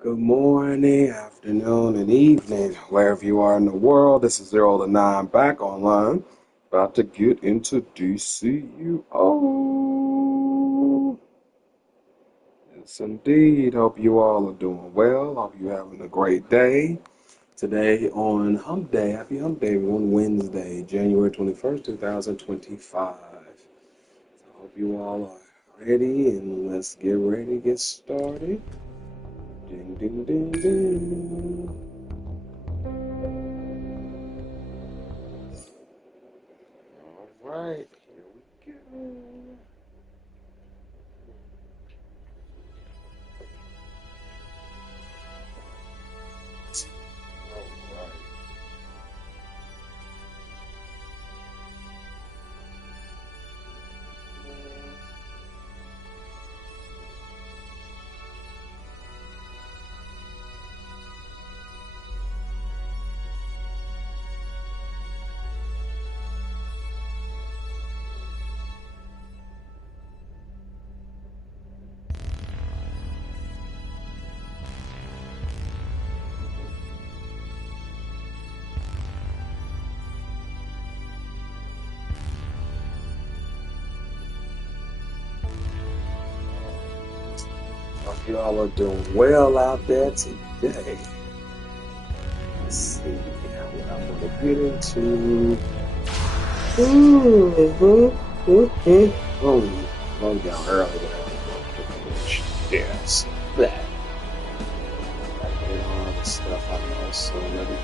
Good morning, afternoon, and evening, wherever you are in the world. This is 0 to 9 back online. About to get into DCUO. Yes, indeed. Hope you all are doing well. Hope you're having a great day. Today on Hump Day, happy Hump Day on Wednesday, January 21st, 2025. So hope you all are ready, and let's get ready to get started. Ding, ding, ding, ding. All right, here we go. All right. Hope you all are doing well out there today. Let's see what I'm going to get into. I'm down early, but I yes, that. Gotta get all the stuff I know, so let me.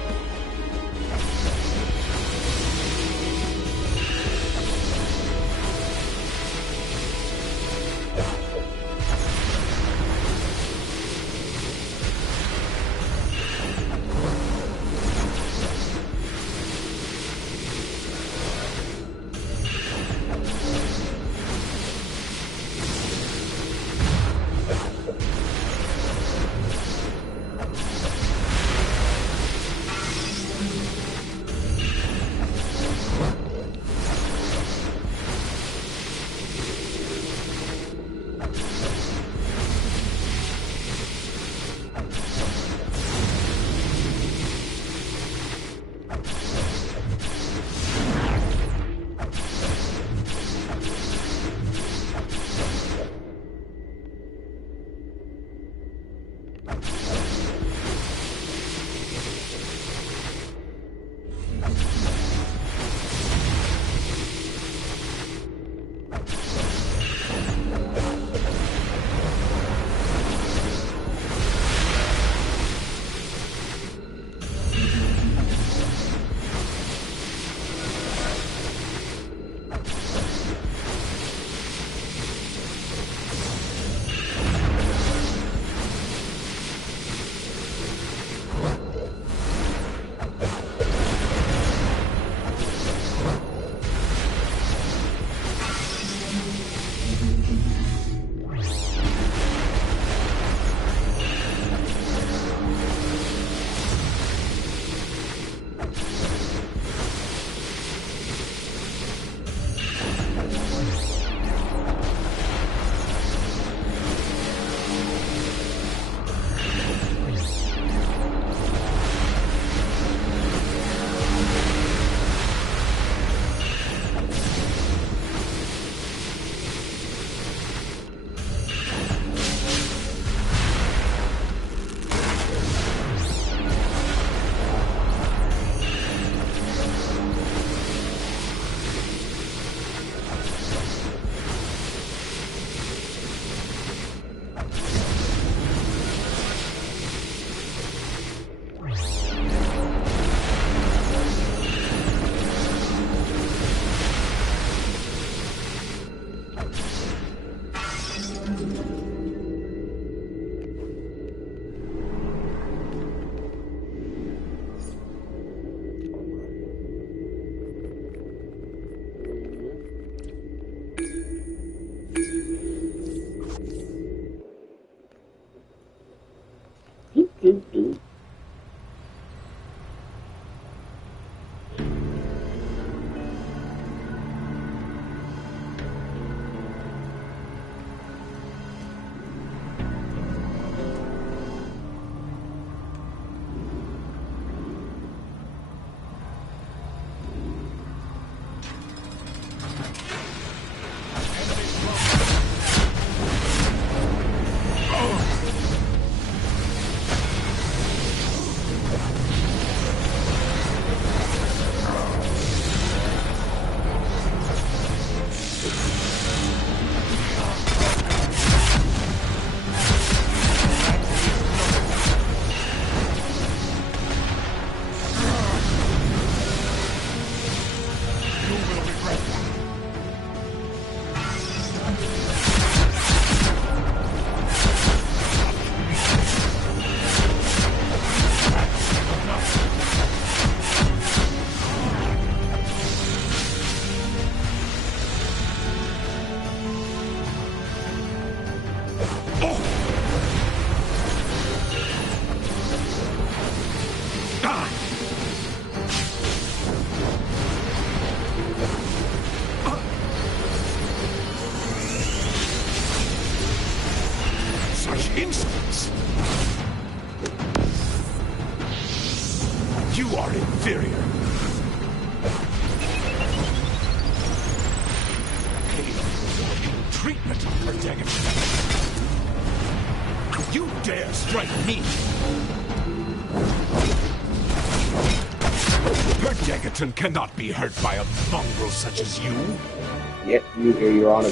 Insolence! You are inferior. Hail for your treatment, Perdegaton. You dare strike me! Perdegaton cannot be hurt by a mongrel such as you. Yet you hear your honor.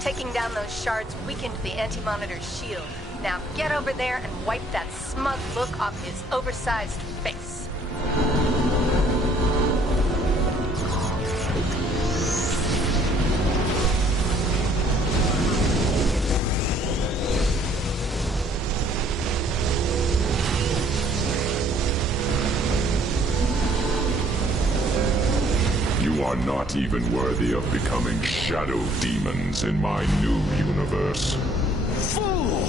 Taking down those shards weakened the Anti-Monitor's shield. Now get over there and wipe that smug look off his oversized face. You are not even worthy of becoming shadow demons in my new universe. Fool!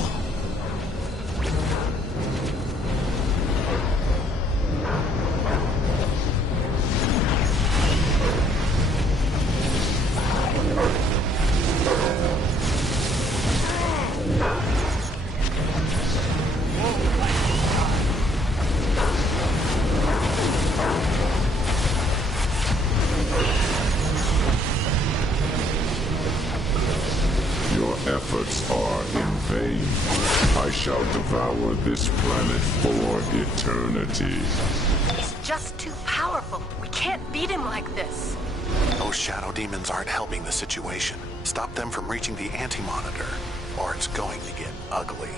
shall devour this planet for eternity. He's just too powerful. We can't beat him like this. Those shadow demons aren't helping the situation. Stop them from reaching the anti-monitor, or it's going to get ugly.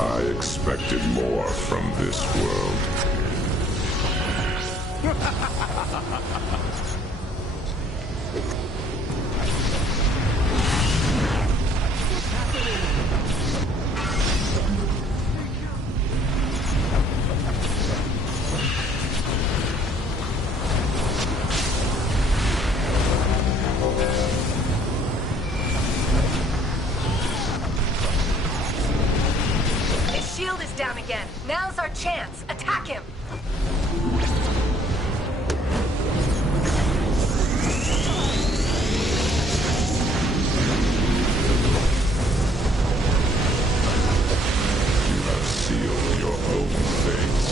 I expected more from this world. His shield is down again. Now's our chance. Attack him. You have sealed your own fate.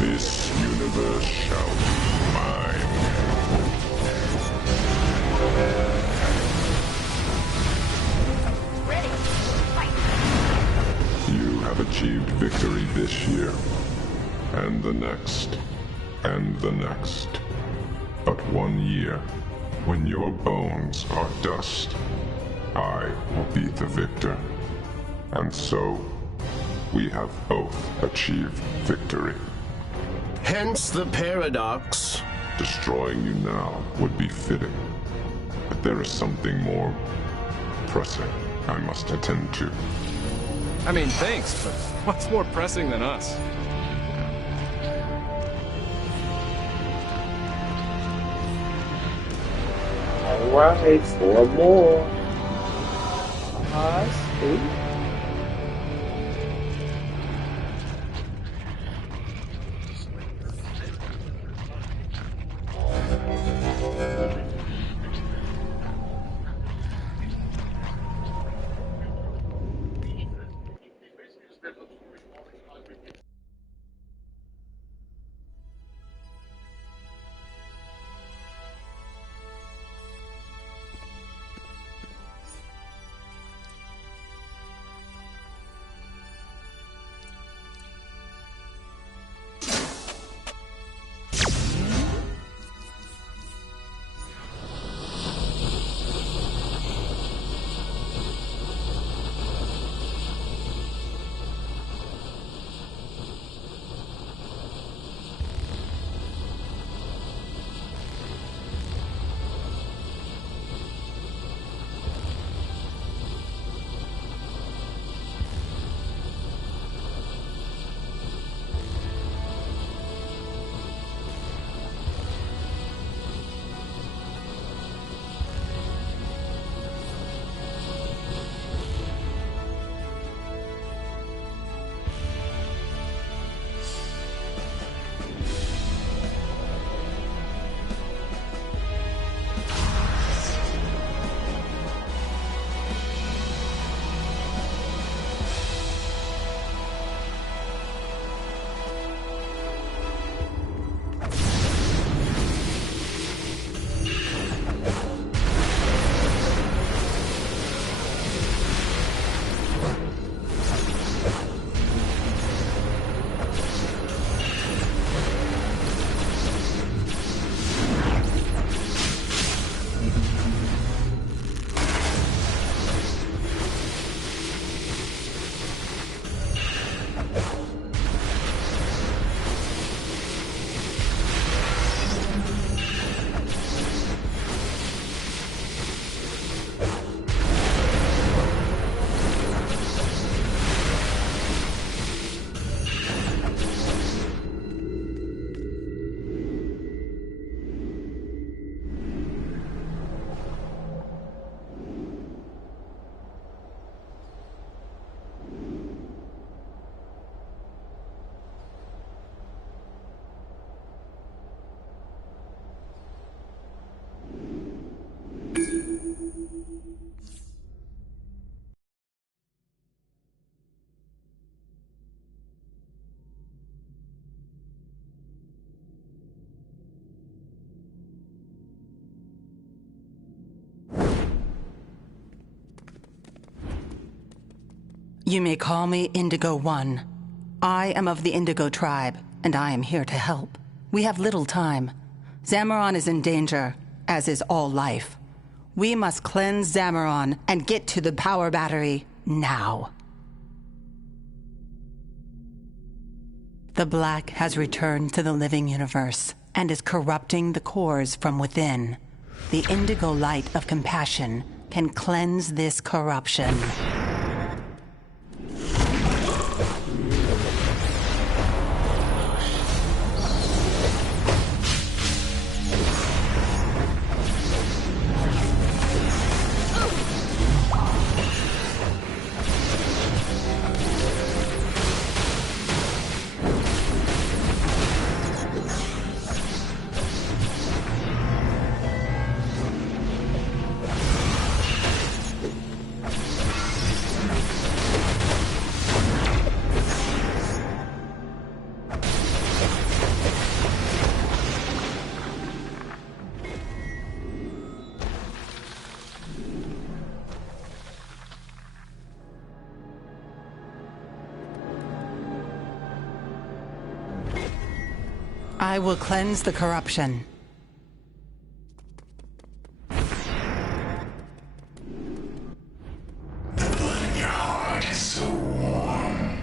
This universe shall be mine. Ready. Fight. You have achieved victory this year, and the next, and the next. But 1 year, when your bones are dust, I will be the victor. And so, we have both achieved victory. Hence the paradox. Destroying you now would be fitting. But there is something more pressing I must attend to. I mean, thanks, but what's more pressing than us? Alright, 4 more. See? You may call me Indigo One. I am of the Indigo tribe, and I am here to help. We have little time. Zamaron is in danger, as is all life. We must cleanse Zamaron and get to the power battery now. The Black has returned to the living universe and is corrupting the cores from within. The indigo light of compassion can cleanse this corruption. I will cleanse the corruption. Your heart is so warm.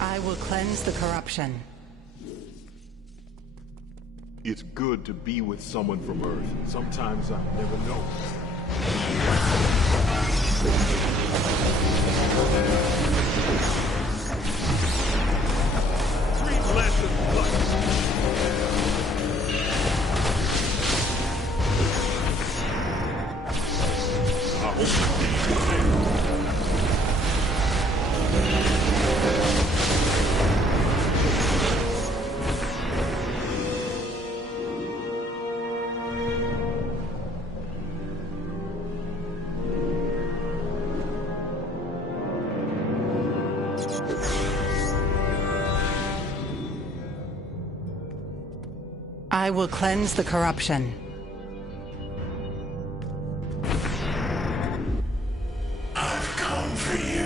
I will cleanse the corruption. It's good to be with someone from Earth. Sometimes I never know. Three flashes of I will cleanse the corruption. I've come for you.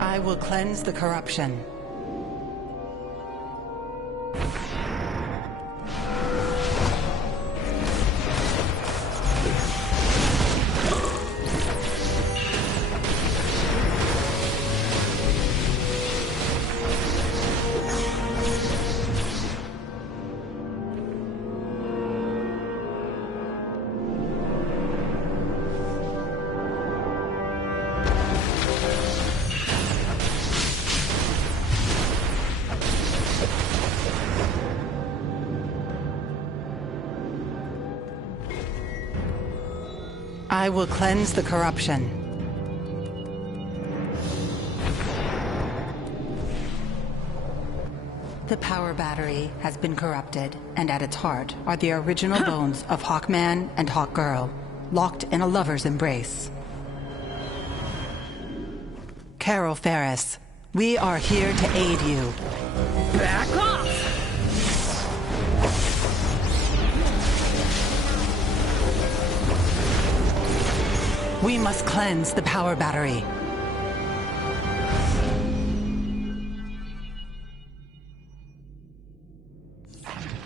I will cleanse the corruption. I will cleanse the corruption. The power battery has been corrupted, and at its heart are the original bones of Hawkman and Hawkgirl, locked in a lover's embrace. Carol Ferris, we are here to aid you. Back off! We must cleanse the power battery.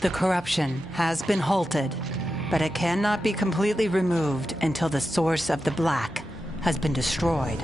The corruption has been halted, but it cannot be completely removed until the source of the Black has been destroyed.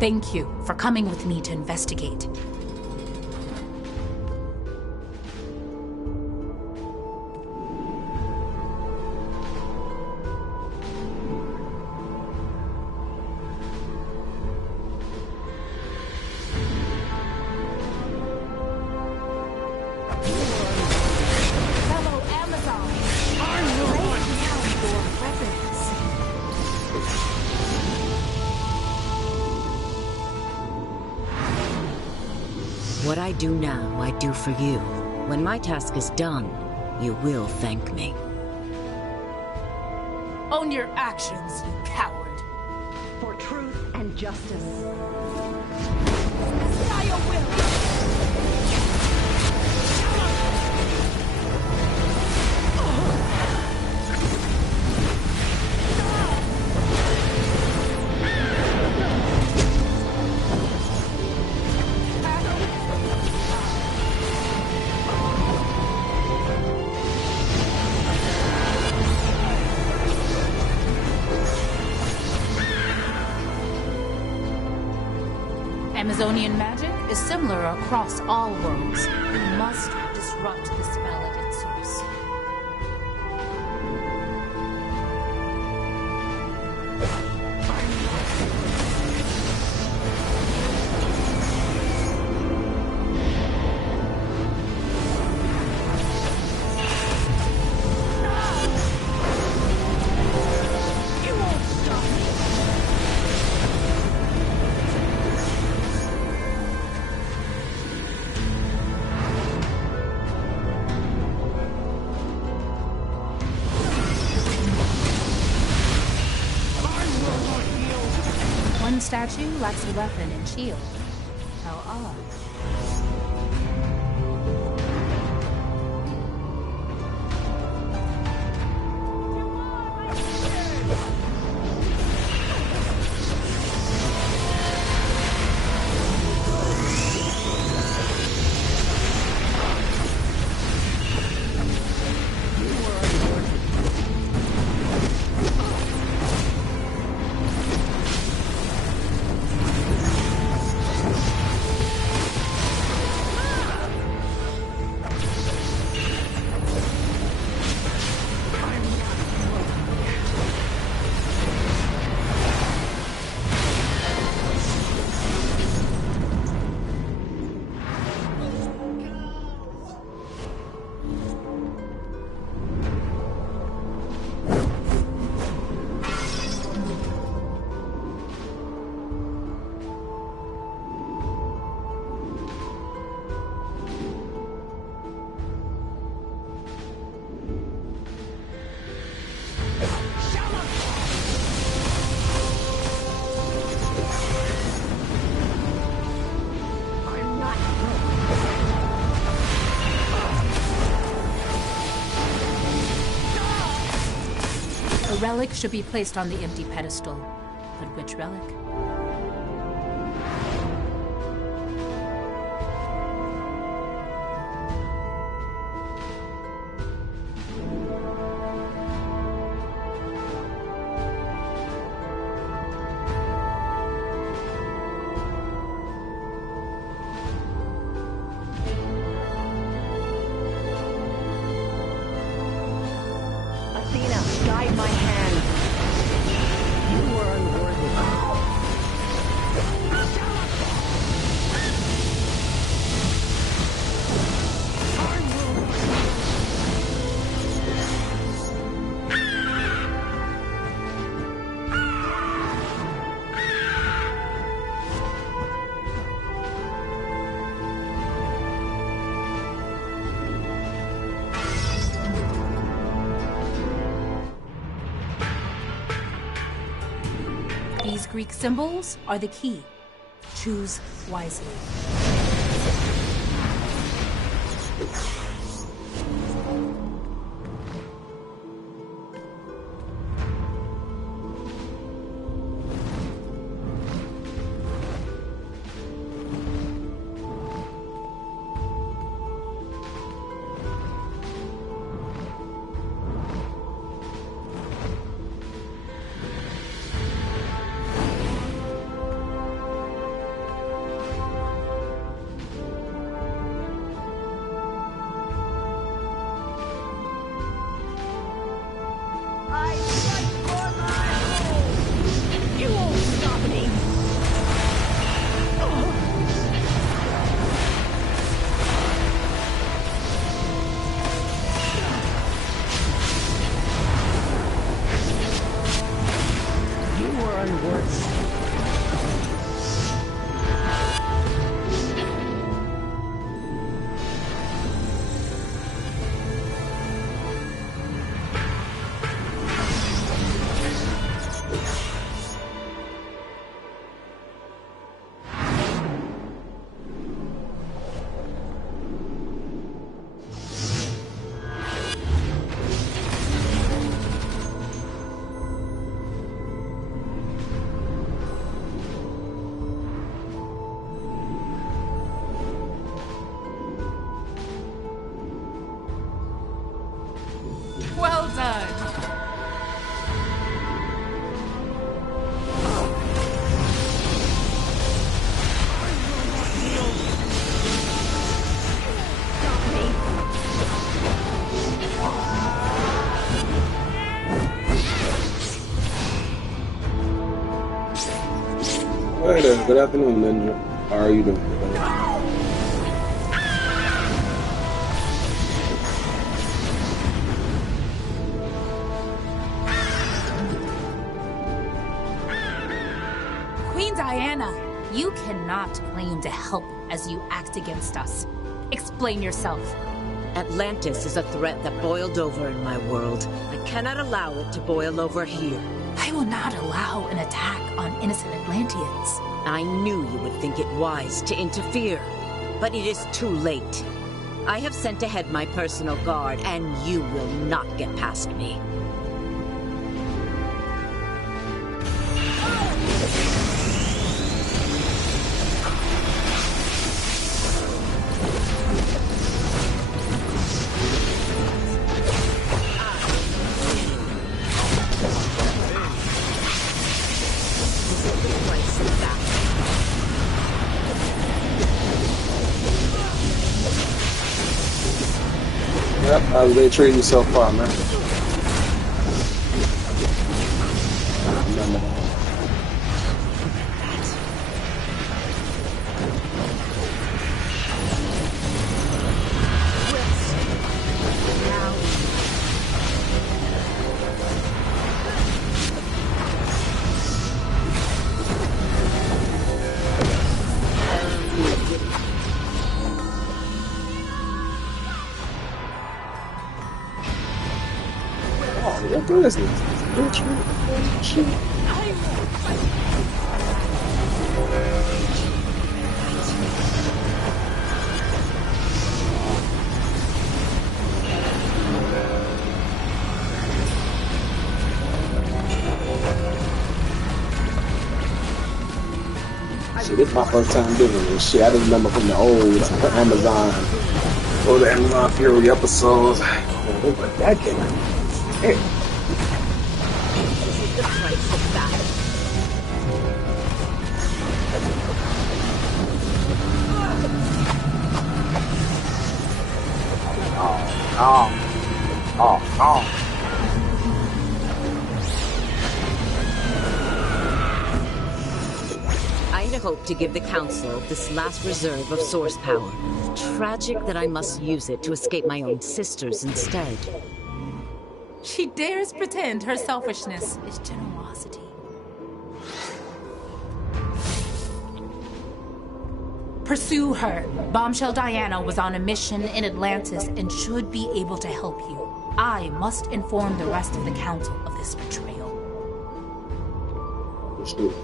Thank you for coming with me to investigate. Fellow Amazon, lay down your weapons. What I do now, I do for you. When my task is done, you will thank me. Own your actions, you coward. For truth and justice. Messiah will! Amazonian magic is similar across all worlds. We must disrupt the spell at its source. You won't stop me. One statue lacks a weapon and shield. How odd. A relic should be placed on the empty pedestal. But which relic? Athena, guide my hand. You were unworthy. Greek symbols are the key. Choose wisely. Well done. Hey there, good afternoon, Ninja. How are you doing today? Queen Diana, you cannot claim to help as you act against us. Explain yourself. Atlantis is a threat that boiled over in my world. I cannot allow it to boil over here. I will not allow an attack on innocent Atlanteans. I knew you would think it wise to interfere, but it is too late. I have sent ahead my personal guard, and you will not get past me. Yep, how's they treating you so far, man? What is this? Shit, this is my first time doing this shit. I just remember from the old Amazon or the Amazon Fury episodes. But that game, hey. This is the price of battle. Oh. I had hoped to give the Council this last reserve of source power. Tragic that I must use it to escape my own sisters instead. She dares pretend her selfishness is generosity. Pursue her. Bombshell Diana was on a mission in Atlantis and should be able to help you. I must inform the rest of the Council of this betrayal. Let's do it.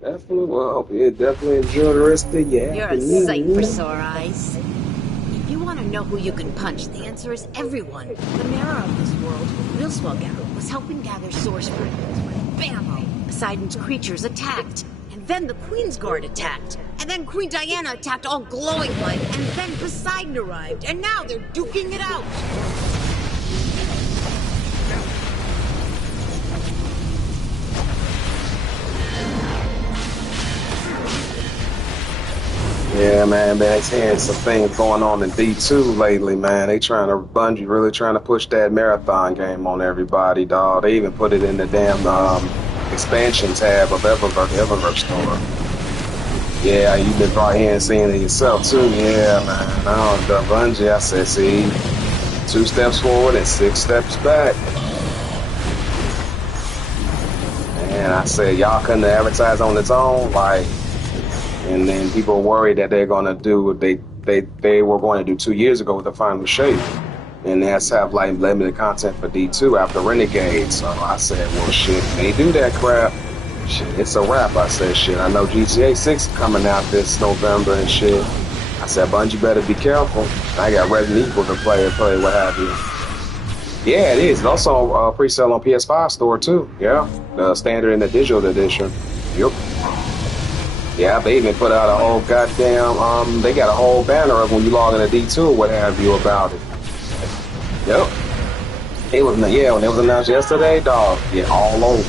Definitely, well, yeah, definitely enjoy the rest of your You're a sight for afternoon. sore eyes. If you want to know who you can punch, the answer is everyone. The mayor of this world, real swell gal, was helping gather source fragments when bammo! Poseidon's creatures attacked. And then the Queen's Guard attacked. And then Queen Diana attacked all glowing light. And then Poseidon arrived. And now they're duking it out. Yeah, man, been seeing some things going on in D2 lately, man. Bungie really trying to push that marathon game on everybody, dog. They even put it in the damn expansion tab of Eververse store. Yeah, you've been right here and seeing it yourself too. Yeah, man. The Bungie, I said, see, 2 steps forward and 6 steps back. And I said, y'all couldn't advertise on its own, like. And then people are worried that they're gonna do what they were going to do 2 years ago with the final shape, and that's have like limited content for D2 after Renegade. So I said, well, shit, they do that crap. Shit, it's a wrap. I said, shit, I know GTA 6 is coming out this November and shit. I said, Bungie better be careful. I got Resident Evil to play what have you. Yeah, it is. It's also pre-sale on PS5 store too. Yeah, the standard and the digital edition. Yep. Yeah, they even put out a whole goddamn, they got a whole banner of when you log into D2 or what have you about it. Yep. When it was announced yesterday, dog, yeah, all over.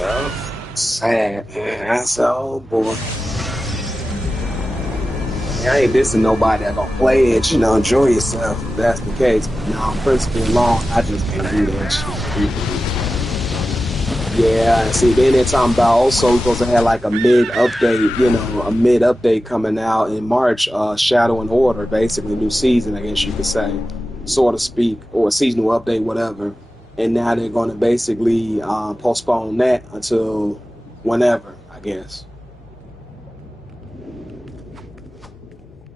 Well, sad, man. That's oh boy. I ain't dissing nobody that gonna play it, enjoy yourself if that's the case. But no, principle alone, I just can't do that shit. Yeah, see, then they're talking about also we're supposed to have like a mid-update coming out in March, Shadow and Order, basically new season, I guess you could say, so to speak, or a seasonal update, whatever. And now they're gonna basically postpone that until whenever, I guess.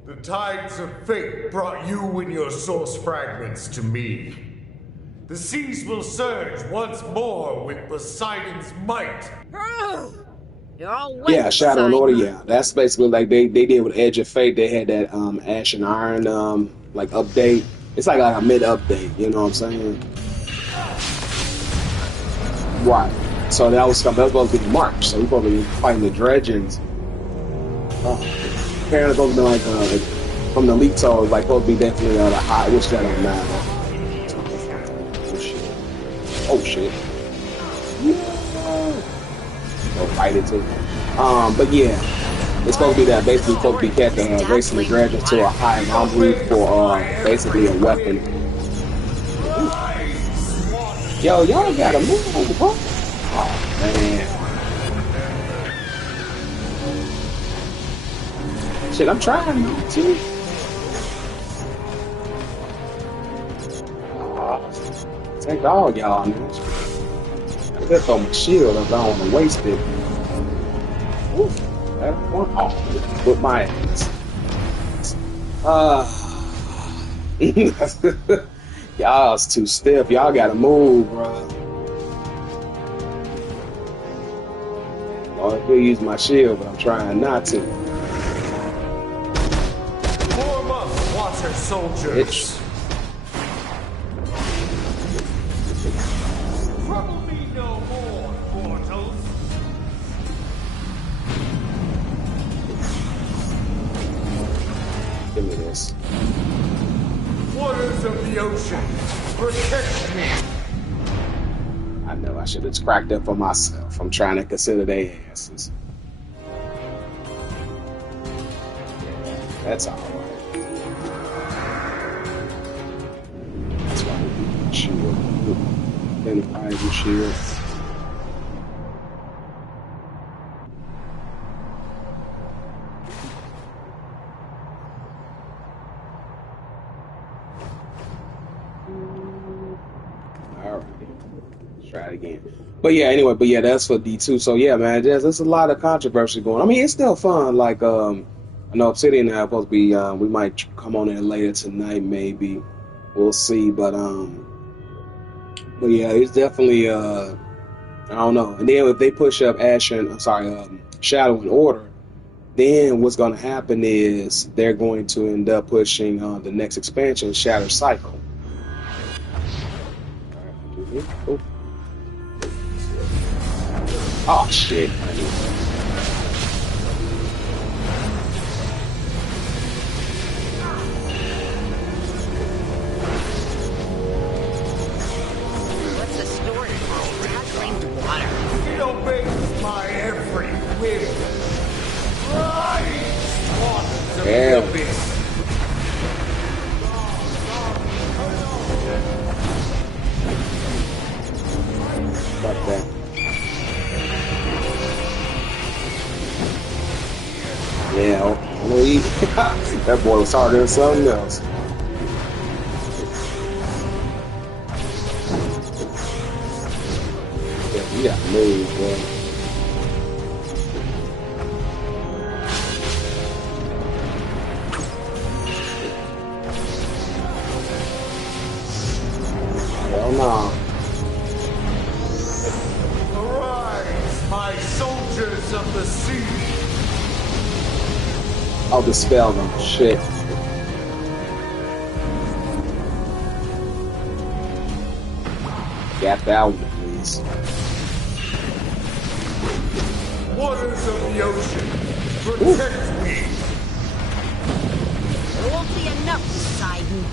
The tides of fate brought you and your source fragments to me. The seas will surge once more with Poseidon's might. You're all wet, Yeah, Shadow and Order, Poseidon. yeah. That's basically like they did with Edge of Fate. They had that Ash and Iron like update. It's like a mid-update, you know what I'm saying? Right. So that was supposed to be March. So we're supposed to be fighting the Dredgens. Apparently supposed to be like from the leak told like supposed to be definitely the high, which that don't matter. Oh shit. Oh, fight it too. But yeah, it's supposed to be that basically supposed to be catching racing the Dredgens to a high boundary for basically a weapon. Yo, y'all gotta move, huh? Oh man. Shit, I'm trying to. Take all y'all, man. I just throw my shield up. I don't want to waste it. Ooh, that one off with my ass. Y'all's too stiff. Y'all gotta move, bro. I could use my shield, but I'm trying not to. Form up, water soldiers. Trouble me no more, mortals. Give me this. Waters of the ocean, protect me. I know I should have cracked up for myself. I'm trying to consider their asses. That's all right. That's why we need shield. Then fire the shield. Try it again. But yeah, anyway, but yeah, that's for D2. So yeah, man, there's a lot of controversy going. I mean, it's still fun. Like, I know Obsidian now supposed to be. We might come on there later tonight, maybe. We'll see. But yeah, it's definitely. I don't know. And then if they push up Shadow and Order, then what's going to happen is they're going to end up pushing the next expansion, Shatter Cycle. Oh. Oh shit. What's the story? Claimed water. It obeys my every whim. Rise, waters of the abyss. Fuck that. Yeah, that boy was harder than something else. Yeah, you got to move, boy. Hell no. Arise, my soldiers of the sea. I'll dispel them. Shit. Gap out, please. Waters of the ocean, protect me. There won't be enough, Poseidon.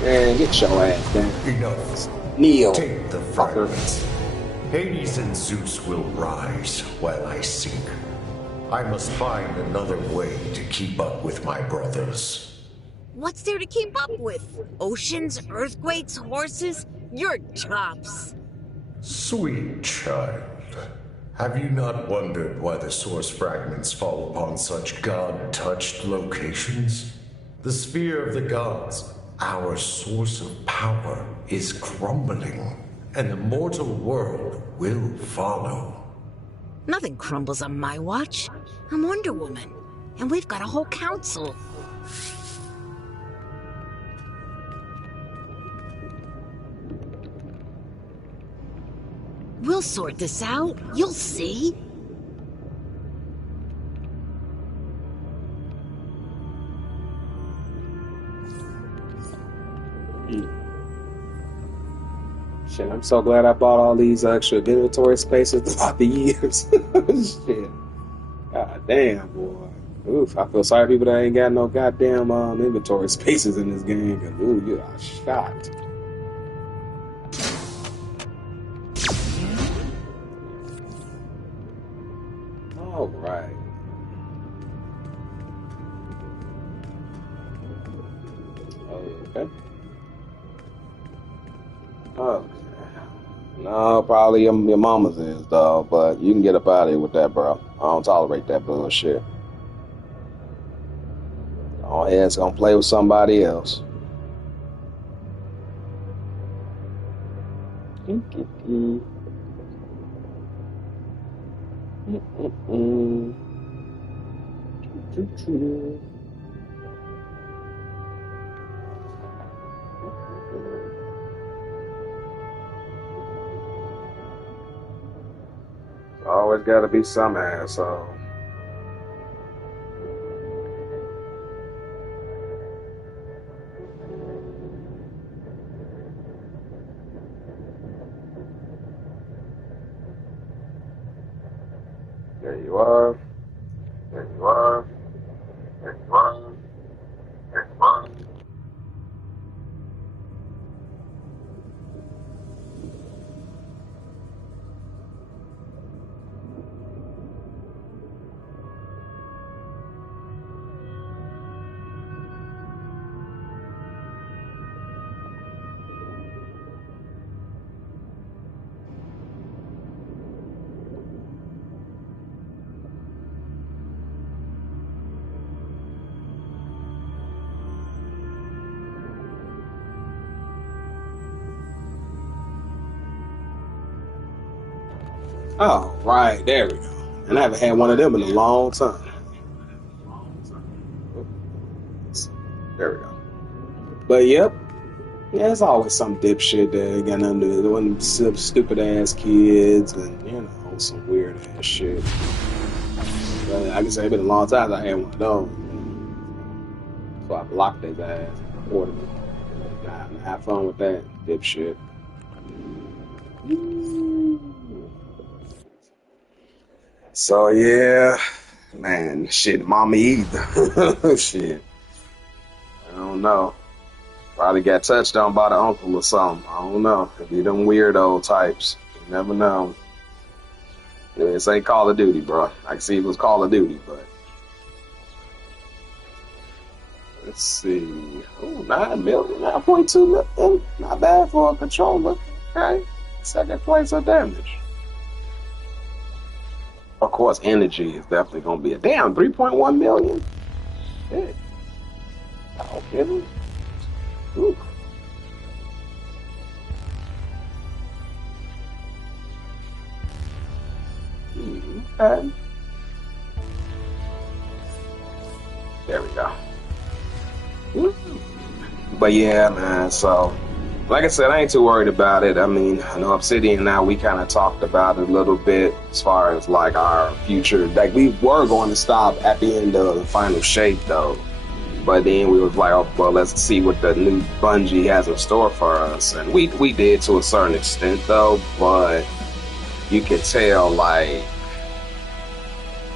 Man, get your ass down. Enough. Kneel. Take the fragments. Hades and Zeus will rise while I sink. I must find another way to keep up with my brothers. What's there to keep up with? Oceans, earthquakes, horses? You're tops. Sweet child, have you not wondered why the source fragments fall upon such god-touched locations? The sphere of the gods, our source of power, is crumbling, and the mortal world will follow. Nothing crumbles on my watch. I'm Wonder Woman, and we've got a whole council. We'll sort this out. You'll see. Shit, I'm so glad I bought all these extra inventory spaces throughout the years. Shit. God damn, boy. Oof, I feel sorry for people that ain't got no goddamn inventory spaces in this game. Cause, ooh, you are shocked. All right. Okay. Okay. No, probably your mama's is, dog, but you can get up out of here with that, bro. I don't tolerate that bullshit. All heads gonna play with somebody else. Always gotta be some asshole. There you are. There you are. There you are. There you are. Oh, right, there we go. And I haven't had one of them in a long time. There we go. But yep, yeah, it's always some dipshit that got nothing to do with them stupid ass kids and, you know, some weird ass shit. But I can say it's been a long time since I had one of those. So I blocked his ass. Ordered it. Nah, have fun with that, dipshit. So yeah, man, shit, mommy either. Shit. I don't know. Probably got touched on by the uncle or something. I don't know. Could be them weirdo types. You never know. This ain't Call of Duty, bro. I can see it was Call of Duty, but let's see. Oh, 9 million, 9.2 million. Not bad for a controller. Okay. Second place of damage. Of course, energy is definitely gonna be a damn 3.1 million. Shit. Oh, kidding. Ooh. Okay. There we go. But yeah, man, so like I said, I ain't too worried about it. I mean, I know Obsidian now, we kind of talked about it a little bit as far as like our future. Like we were going to stop at the end of the final shape though. But then we was like, oh, well, let's see what the new Bungie has in store for us. And we did to a certain extent though, but you could tell like,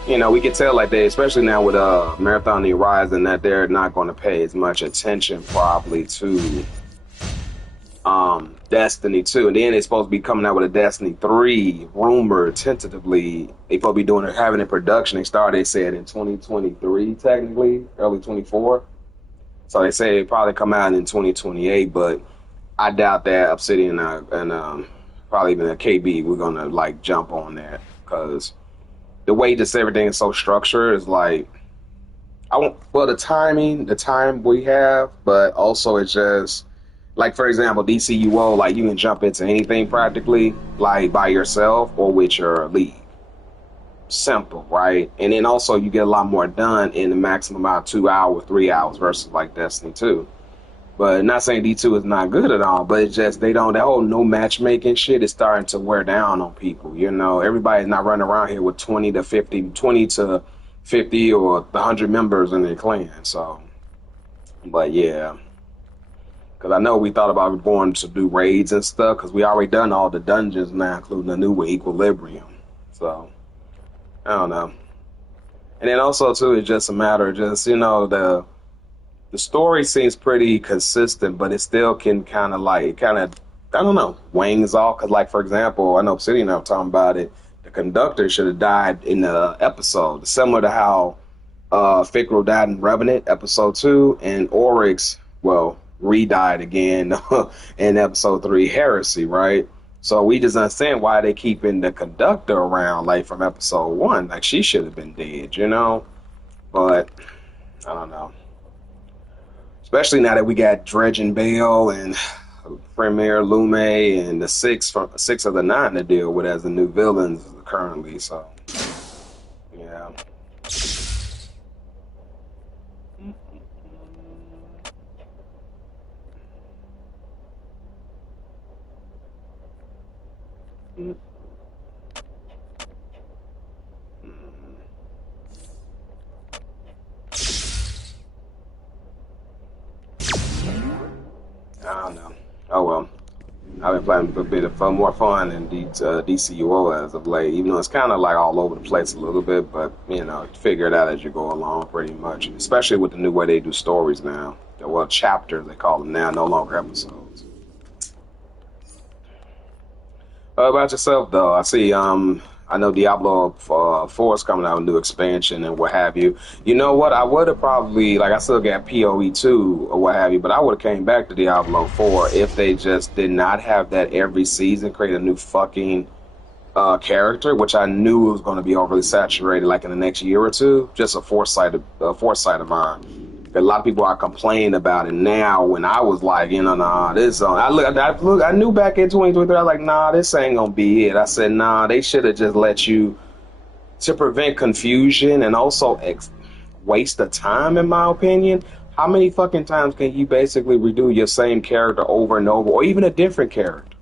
you know, we could tell like they, especially now with Marathon the Horizon, that they're not going to pay as much attention probably to Destiny 2. And then they're supposed to be coming out with a Destiny 3 rumored tentatively. They supposed to be doing it, having it in production. They started, they said, in 2023, technically, early 24. So they say it probably come out in 2028, but I doubt that Obsidian and probably even a KB, we're going to like jump on that because the way just everything is so structured is like, the time we have, but also it's just, like, for example, DCUO, like, you can jump into anything practically, like, by yourself or with your league. Simple, right? And then also you get a lot more done in the maximum amount of 2 hours, 3 hours versus, like, Destiny 2. But not saying D2 is not good at all, but it's just that whole no matchmaking shit is starting to wear down on people, you know? Everybody's not running around here with 20 to 50 or 100 members in their clan, so. But, yeah. Because I know we thought about going to do raids and stuff, because we already done all the dungeons now, including the new one, Equilibrium. So, I don't know. And then also, too, it's just a matter of just, you know, the story seems pretty consistent, but it still can kind of, I don't know, wangs off. Because, like, for example, I know Obsidian and I were talking about it, the conductor should have died in the episode, similar to how Fikro died in Revenant, episode 2, and Oryx, well, re-died again in episode 3, Heresy, right? So we just understand why they keeping the conductor around, like from episode 1. Like, she should have been dead, you know? But I don't know. Especially now that we got Dredge and Bale and Premier Lume and the six of the 9 to deal with as the new villains currently. So yeah. I don't know. Oh well. I've been playing a bit of more fun in DCUO as of late, even though it's kind of like all over the place a little bit, but you know, figure it out as you go along pretty much, especially with the new way they do stories now. Well, chapters they call them now, no longer episodes. How about yourself though? I see I know Diablo 4 is coming out with a new expansion and what have you. You know what? I would have probably, like, I still got PoE 2 or what have you, but I would have came back to Diablo 4 if they just did not have that every season create a new fucking character, which I knew was going to be overly saturated, like in the next year or two. Just a foresight of mine. A lot of people are complaining about it now. When I was like, nah, this. I knew back in 2023, I was like, nah, this ain't gonna be it. I said, nah, they should have just let you to prevent confusion and also waste the time. In my opinion, how many fucking times can you basically redo your same character over and over, or even a different character?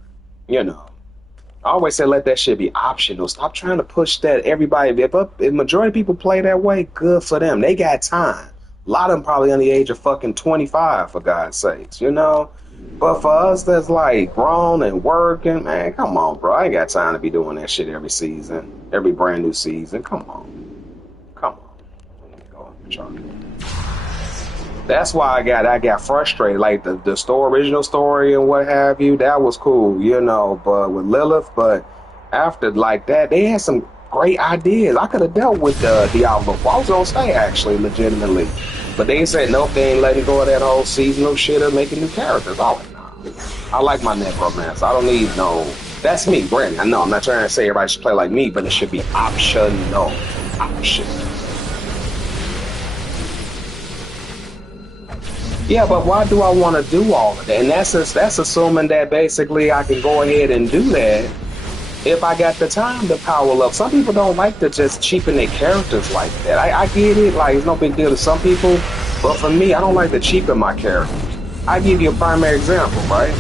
I always say let that shit be optional. Stop trying to push that everybody. If majority of people play that way, good for them. They got time. A lot of them probably on the age of fucking 25, for God's sakes, But for us that's like grown and working, man, come on, bro. I ain't got time to be doing that shit every season, every brand new season. Come on. Let me go and try. That's why I got frustrated. Like the original story and what have you, that was cool, but with Lilith, but after like that, they had some great ideas. I could have dealt with Diablo 4. I was gonna stay actually, legitimately. But they said nope, they ain't letting go of that whole seasonal shit of making new characters. I was like, nah. I like my necromancer. I don't need no. That's me, Brandon. I know I'm not trying to say everybody should play like me, but it should be optional. Yeah, but why do I want to do all of that? And that's assuming that basically I can go ahead and do that if I got the time to power up. Some people don't like to just cheapen their characters like that. I get it, like it's no big deal to some people, but for me, I don't like to cheapen my characters. I give you a primary example, right?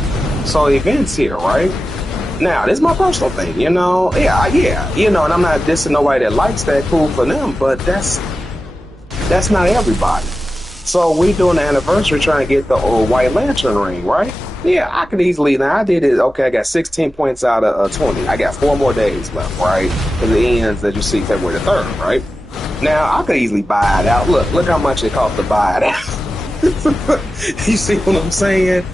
So events here, right? Now, this is my personal thing, yeah, and I'm not dissing nobody that likes that, cool for them, but that's not everybody. So we doing the anniversary trying to get the White Lantern ring, right? Yeah, I could easily, now I did it, okay, I got 16 points out of 20. I got 4 more days left, right? Because it ends, as you see, February the 3rd, right? Now, I could easily buy it out. Look how much it cost to buy it out. You see what I'm saying?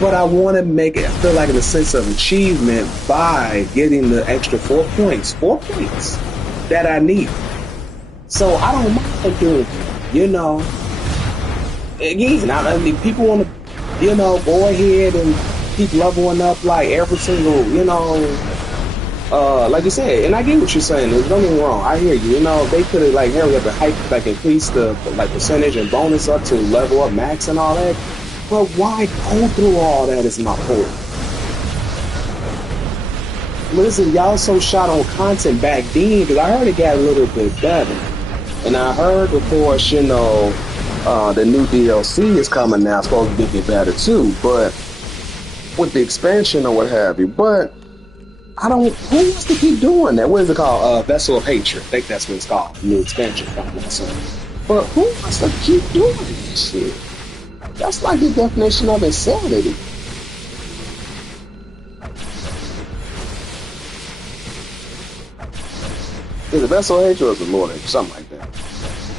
But I want to make it feel like in a sense of achievement by getting the extra 4 points that I need. So I don't mind doing it, Again, I mean, people want to, go ahead and keep leveling up like every single, like you said, and I get what you're saying. Don't get me wrong, I hear you. They could have like hurry up and hype, like increase the like percentage and bonus up to level up max and all that. But why go through all that is my point. Listen, y'all so shot on content back then because I heard it got a little bit better, and I heard, of course, the new DLC is coming now, it's supposed to get better too, but with the expansion or what have you. But who wants to keep doing that? What is it called? Vessel of Hatred. I think that's what it's called. The new expansion coming out soon. But who wants to keep doing this shit? That's like the definition of insanity. Is it Vessel of Hatred or is it Lord of Hatred? Something like that.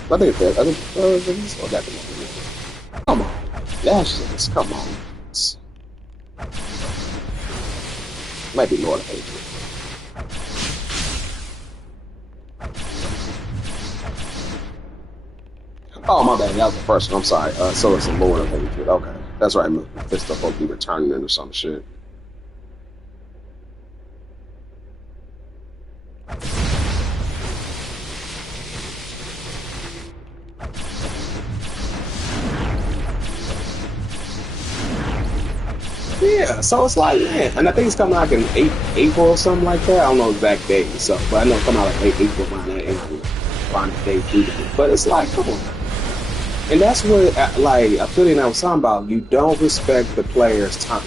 I think it's that. Come on. That's just, come on. Might be Lord of Hatred. Oh, my bad. That was the first one. I'm sorry. So it's a Lord of Hatred. Okay. That's right. This stuff supposed to be returning into some shit. Yeah, so it's like, man, and I think it's coming out in April or something like that. I don't know the exact date, so, but I know it's coming out like April, around that date. But it's like, come on. And that's what, like, I feel like I was talking about. You don't respect the player's time.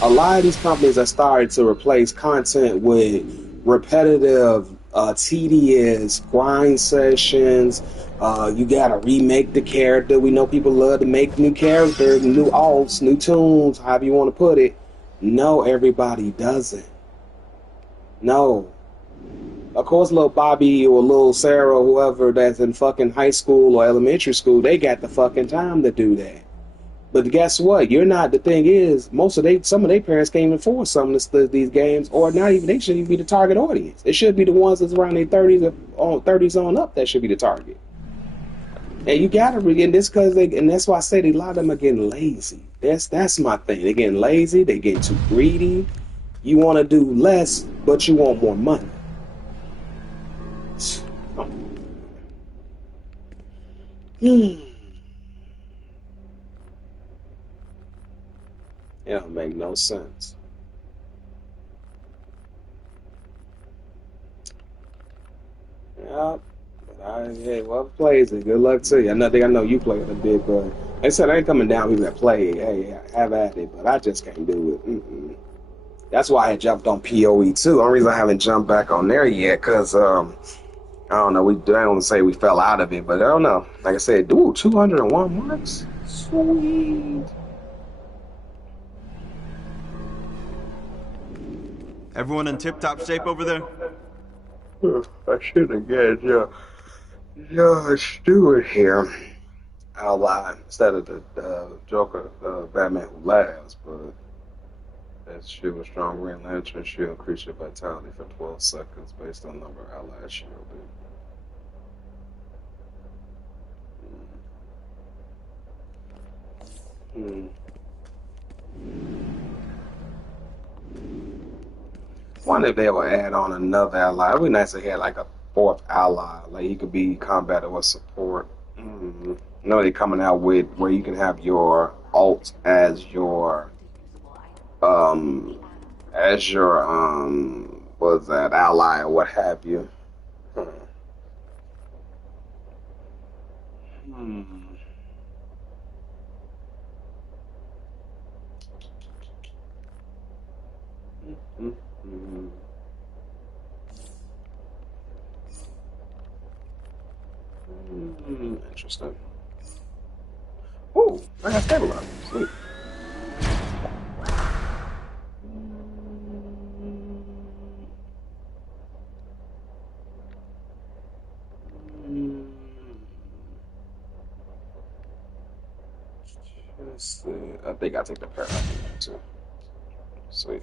A lot of these companies are starting to replace content with repetitive, tedious grind sessions. You gotta remake the character. We know people love to make new characters, new alts, new tunes, however you want to put it. No, everybody doesn't. No. Of course, little Bobby or little Sarah or whoever that's in fucking high school or elementary school, they got the fucking time to do that. But guess what? You're not. The thing is, some of their parents can't even afford some of these games, or not even. They shouldn't even be the target audience. It should be the ones that's around their 30s on up that should be the target. And you gotta and this and that's why I say a lot of them are getting lazy. That's my thing. They're getting lazy. They're getting too greedy. You want to do less, but you want more money. make no sense. Yeah, but hey, well plays it. Good luck to you. I know you play it a bit, but they said I ain't coming down people that play. Hey, have at it, but I just can't do it. That's why I had jumped on PoE too. Only reason I haven't jumped back on there yet, cause I don't know. I don't want to say we fell out of it, but I don't know. Like I said, dude, 201 marks, sweet. Everyone in tip-top shape over there? I should have got Judge Stewart here. I'll lie instead of the Joker, Batman Who Laughs, but that shield a strong Green Lantern shield increase your vitality for 12 seconds based on number of allies shielded. Wonder if they will add on another ally. It'd be nice if they had like a fourth ally, like he could be combat or support. You know they're coming out with where you can have your alt as your what's that, ally or what have you. Interesting. Ooh, I got stabilizer. Sweet. Let's see. I think I'll take the paradigm too. Sweet.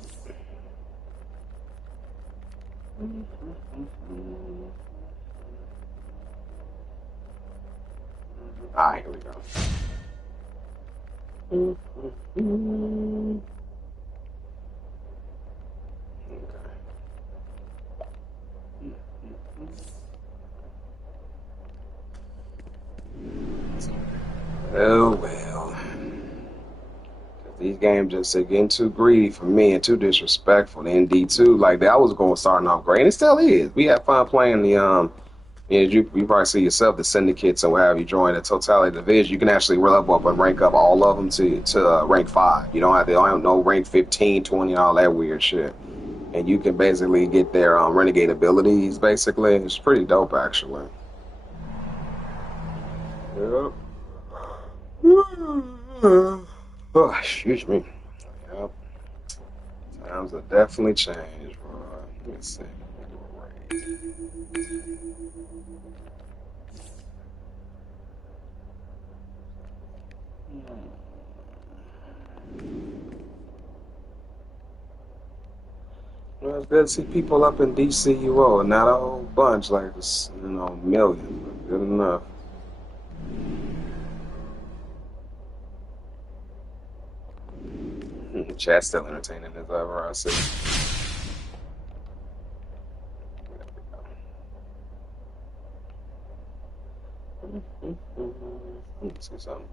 Alright, here we go. Oh well. These games just are getting too greedy for me and too disrespectful. The ND2, like that, I was going starting off great, and it still is. We had fun playing the you probably see yourself the syndicates and what have you join the totality division. You can actually level up and rank up all of them to rank 5. You don't have no rank 15, 20, and all that weird shit. And you can basically get their renegade abilities. Basically, it's pretty dope actually. Yep. Oh, excuse me. Yep. Times have definitely changed, bro. Let me see. Well, it's good to see people up in DCUO, not a whole bunch, like a million, but good enough. Chat's still entertaining as ever, I see. Let me see something.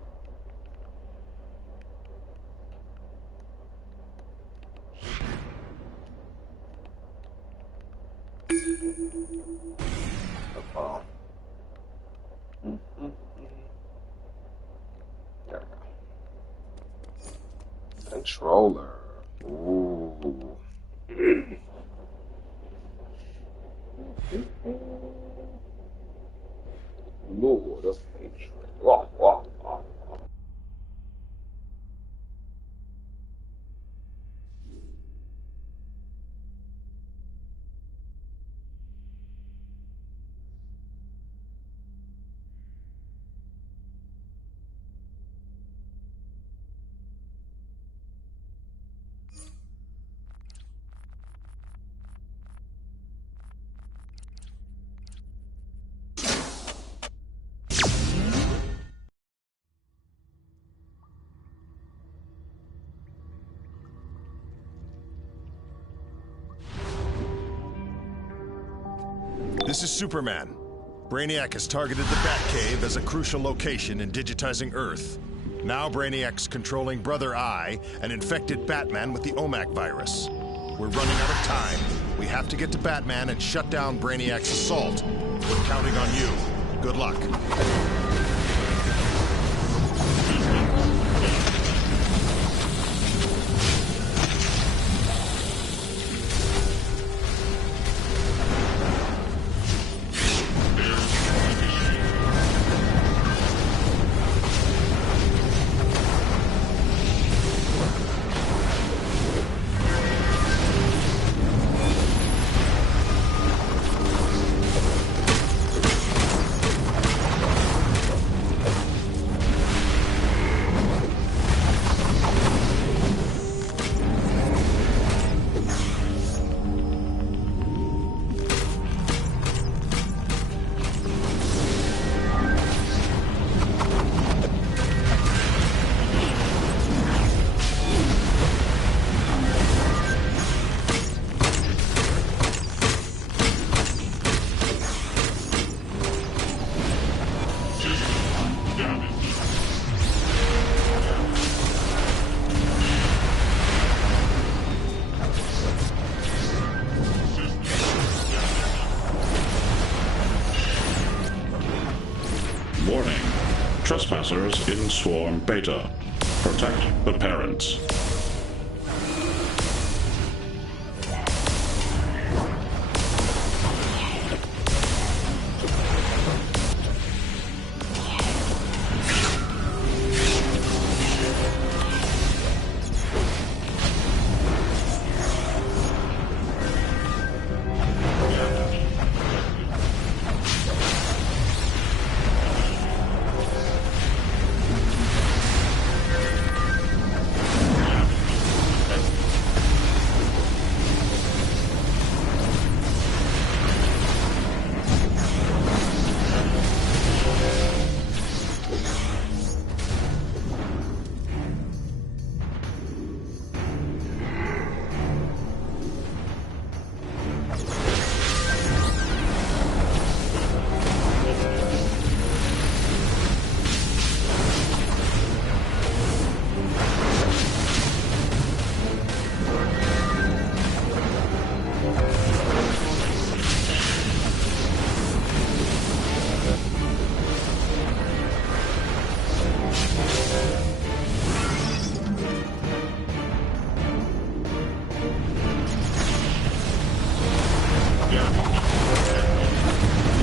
Football. There we go. Controller. Ooh. Lord of hatred. Oh, oh, oh. This is Superman. Brainiac has targeted the Batcave as a crucial location in digitizing Earth. Now Brainiac's controlling Brother Eye and infected Batman with the OMAC virus. We're running out of time. We have to get to Batman and shut down Brainiac's assault. We're counting on you. Good luck. Warning. Trespassers in Swarm Beta. Protect the parents.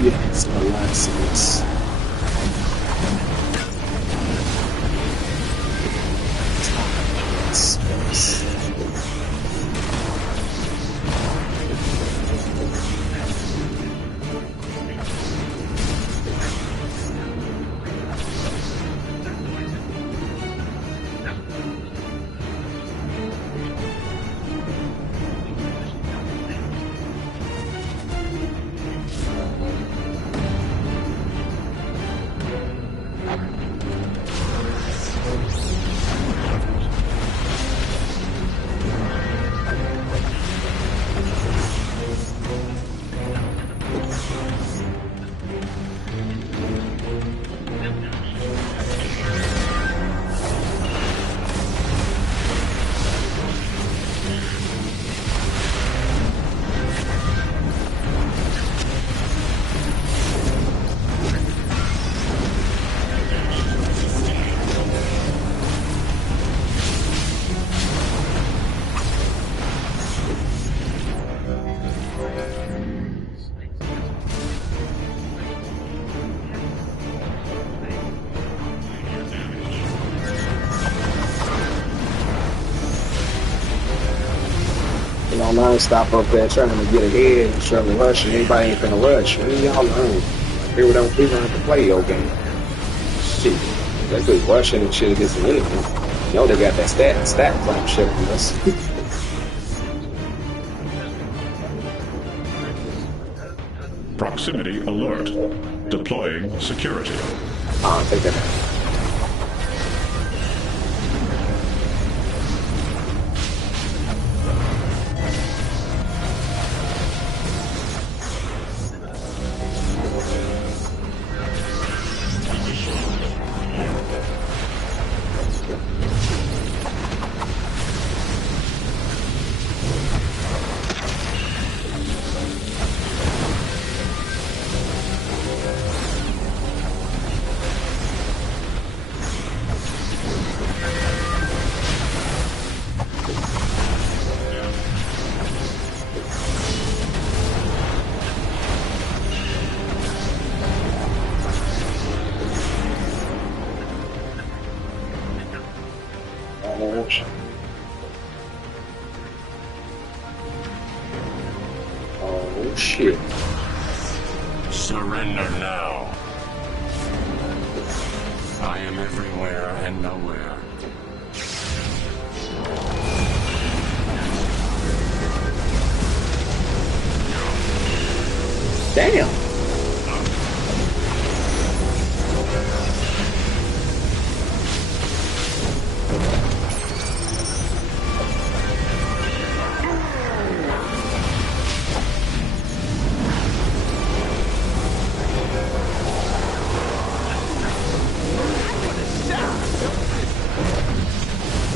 Yes, Alexis. Space. You know, non-stop up there trying to get ahead and trying to rush, and everybody ain't finna rush. When y'all learn? People don't have to play your game. Shit. They good rushing and shit against the enemy. You know they got that stat clamp shit on us. Proximity alert. Deploying security. Take that out. gosh. Oh shit. Surrender now. I am everywhere and nowhere. Damn.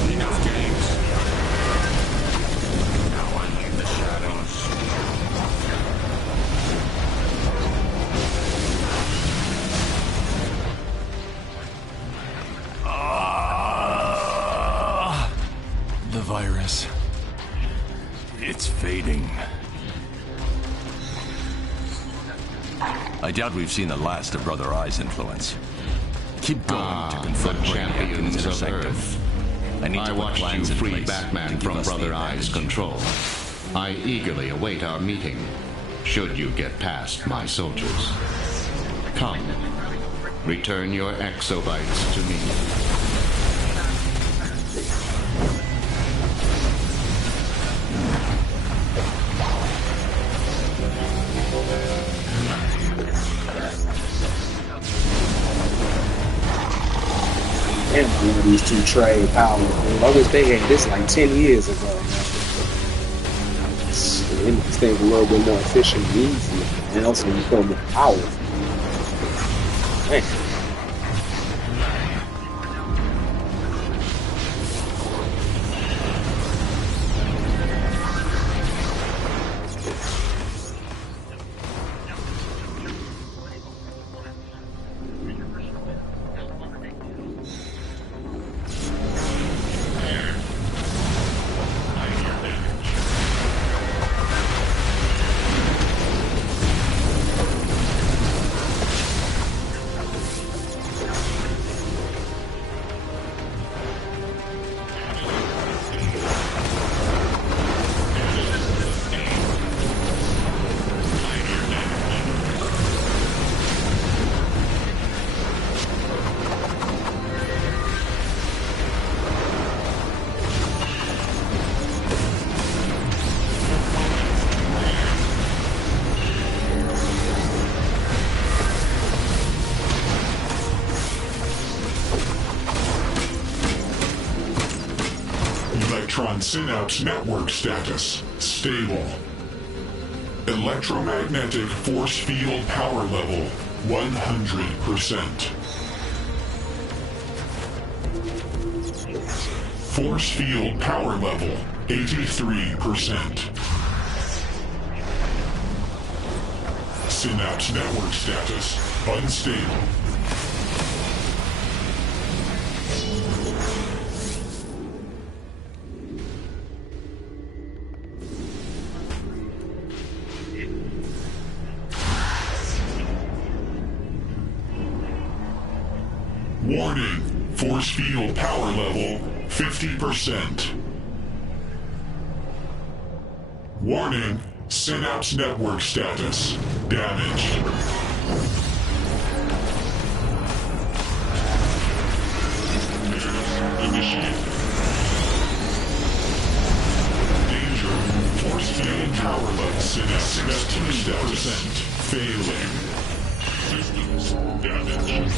Enough games. Now I leave the shadows. The virus. It's fading. I doubt we've seen the last of Brother Eye's influence. Keep going to confront the Brainiac and champions his of interceptor. Earth. I need to put watched plans you in free place Batman to give from us the Brother Eye's advantage. control. I eagerly await our meeting, should you get past my soldiers. Come, return your exobytes to me. Damn, man, these two trade powers. Man. I wish they had this like 10 years ago. It makes things a little bit more efficient and easier. And also become more powerful. Man. Electron synapse network status stable. Electromagnetic force field power level 100%. Force field power level 83%. Synapse network status unstable. Warning, force field power level 50%. Warning, synapse network status damaged. Initiated. Danger, force field power level synapse network status failing. Systems damaged.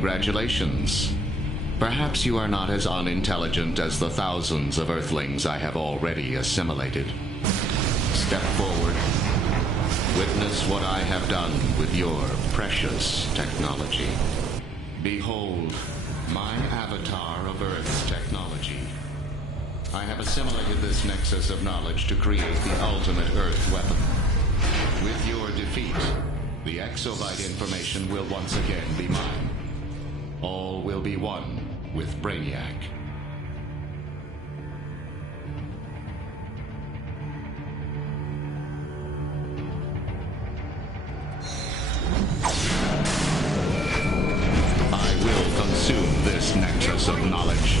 Congratulations. Perhaps you are not as unintelligent as the thousands of Earthlings I have already assimilated. Step forward. Witness what I have done with your precious technology. Behold, my avatar of Earth's technology. I have assimilated this nexus of knowledge to create the ultimate Earth weapon. With your defeat, the exobyte information will once again be mine. All will be one with Brainiac. I will consume this nexus of knowledge.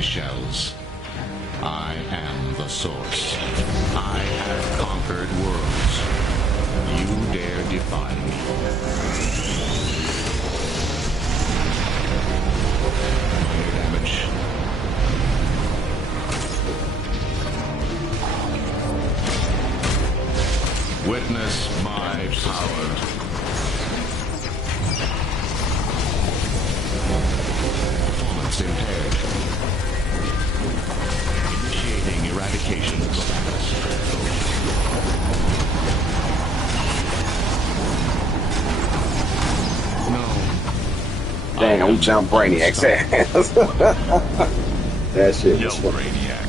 Shells. I am the source. I have conquered worlds. You dare defy me. Minor damage. Witness my power. Performance impaired. Initiating eradication status. No. Dang, I'm jumping Brainiac's ass. That shit was No, Brainiac.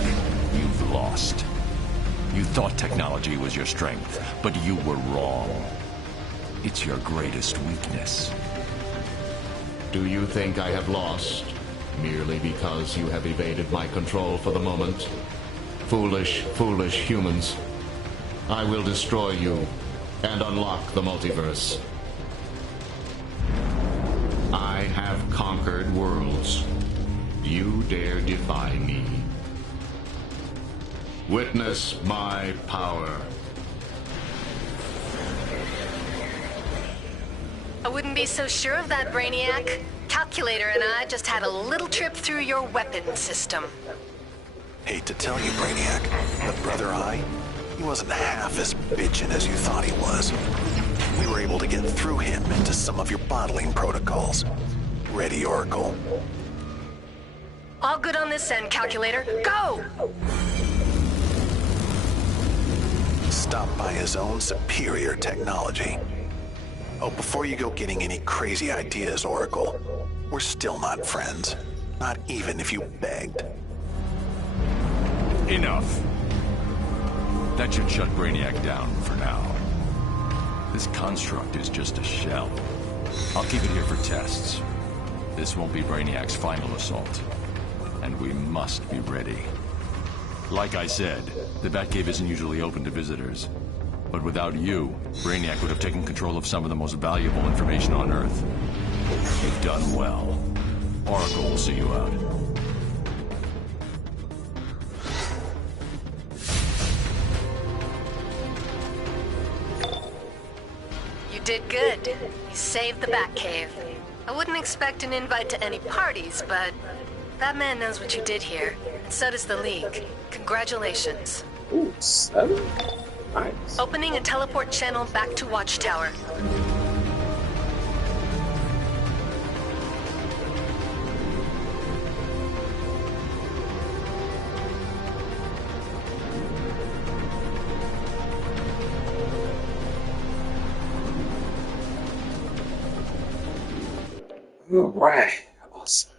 You've lost. You thought technology was your strength, but you were wrong. It's your greatest weakness. Do you think I have lost? Merely because you have evaded my control for the moment? Foolish, foolish humans. I will destroy you and unlock the multiverse. I have conquered worlds. You dare defy me. Witness my power. I wouldn't be so sure of that, Brainiac. Calculator and I just had a little trip through your weapon system. Hate to tell you, Brainiac, but Brother Eye, he wasn't half as bitchin' as you thought he was. We were able to get through him into some of your bottling protocols. Ready, Oracle. All good on this end, Calculator. Go! Stopped by his own superior technology. Oh, before you go getting any crazy ideas, Oracle, we're still not friends. Not even if you begged. Enough. That should shut Brainiac down for now. This construct is just a shell. I'll keep it here for tests. This won't be Brainiac's final assault. And we must be ready. Like I said, the Batcave isn't usually open to visitors. But without you, Brainiac would have taken control of some of the most valuable information on Earth. You've done well. Oracle will see you out. You did good. You saved the Batcave. I wouldn't expect an invite to any parties, but Batman knows what you did here, and so does the League. Congratulations. Ooh, 7? Nice. Opening a teleport channel back to Watchtower. All right. Awesome.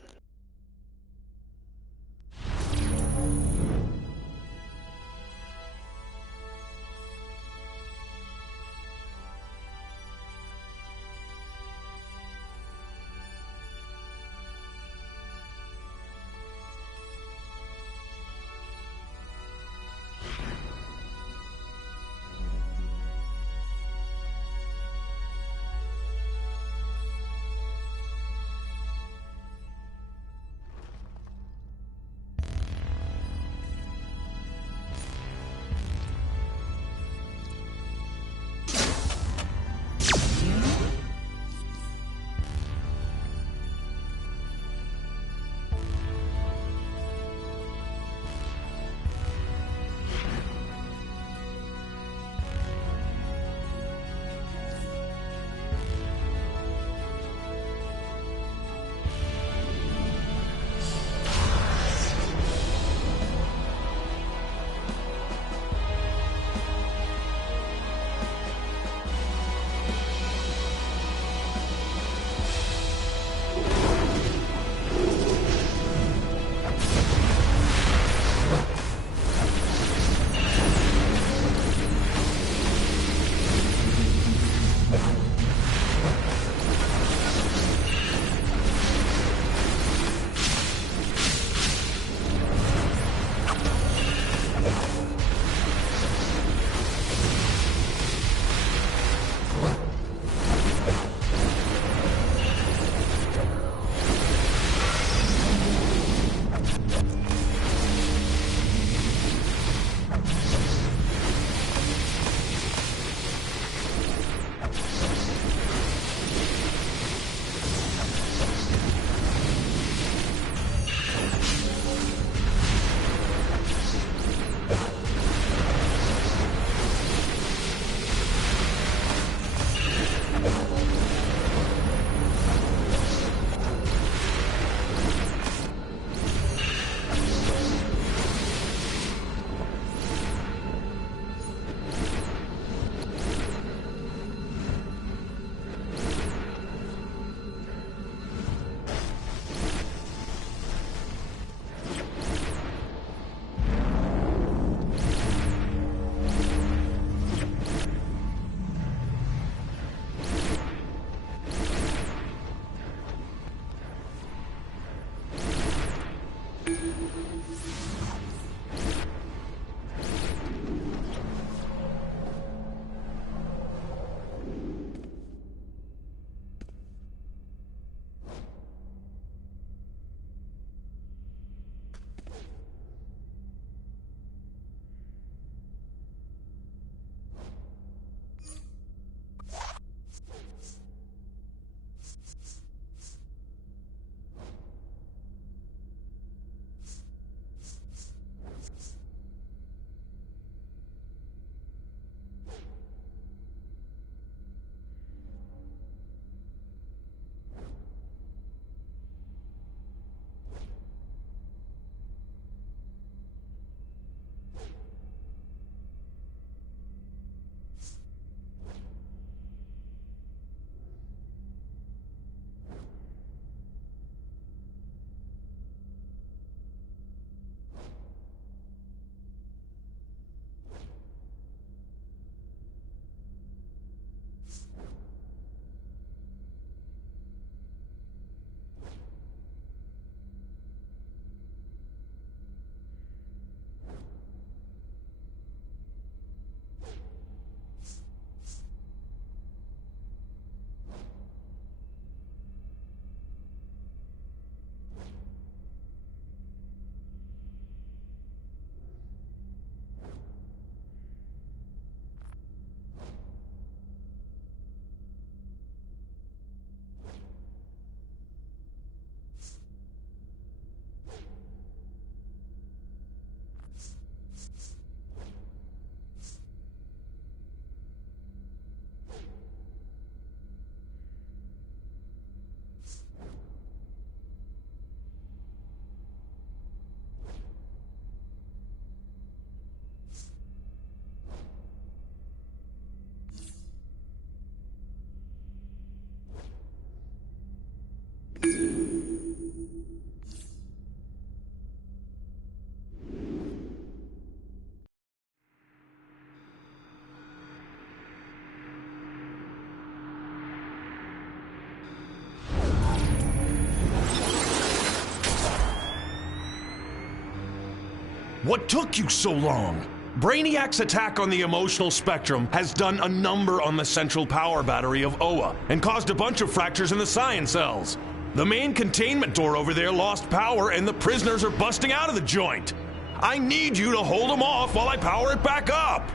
What took you so long? Brainiac's attack on the emotional spectrum has done a number on the central power battery of OA and caused a bunch of fractures in the science cells. The main containment door over there lost power and the prisoners are busting out of the joint. I need you to hold them off while I power it back up.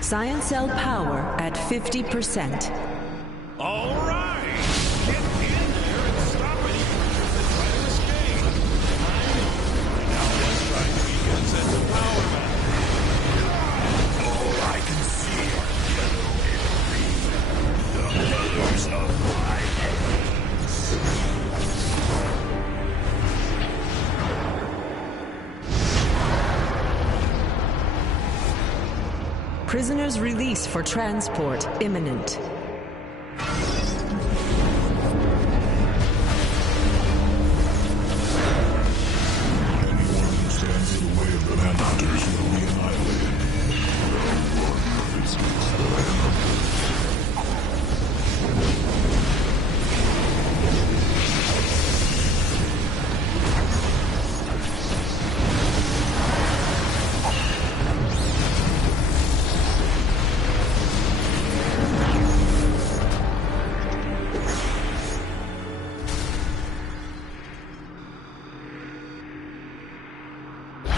Science cell power at 50%. All right. Get in there and stop any creatures that try to escape. Now let's try to weaken central power battery. All I can see are yellow and green, the colors of my hands. Prisoners' release for transport imminent. Anyone who stands in the way of the Manhunters will be annihilated. This is the Manhunters.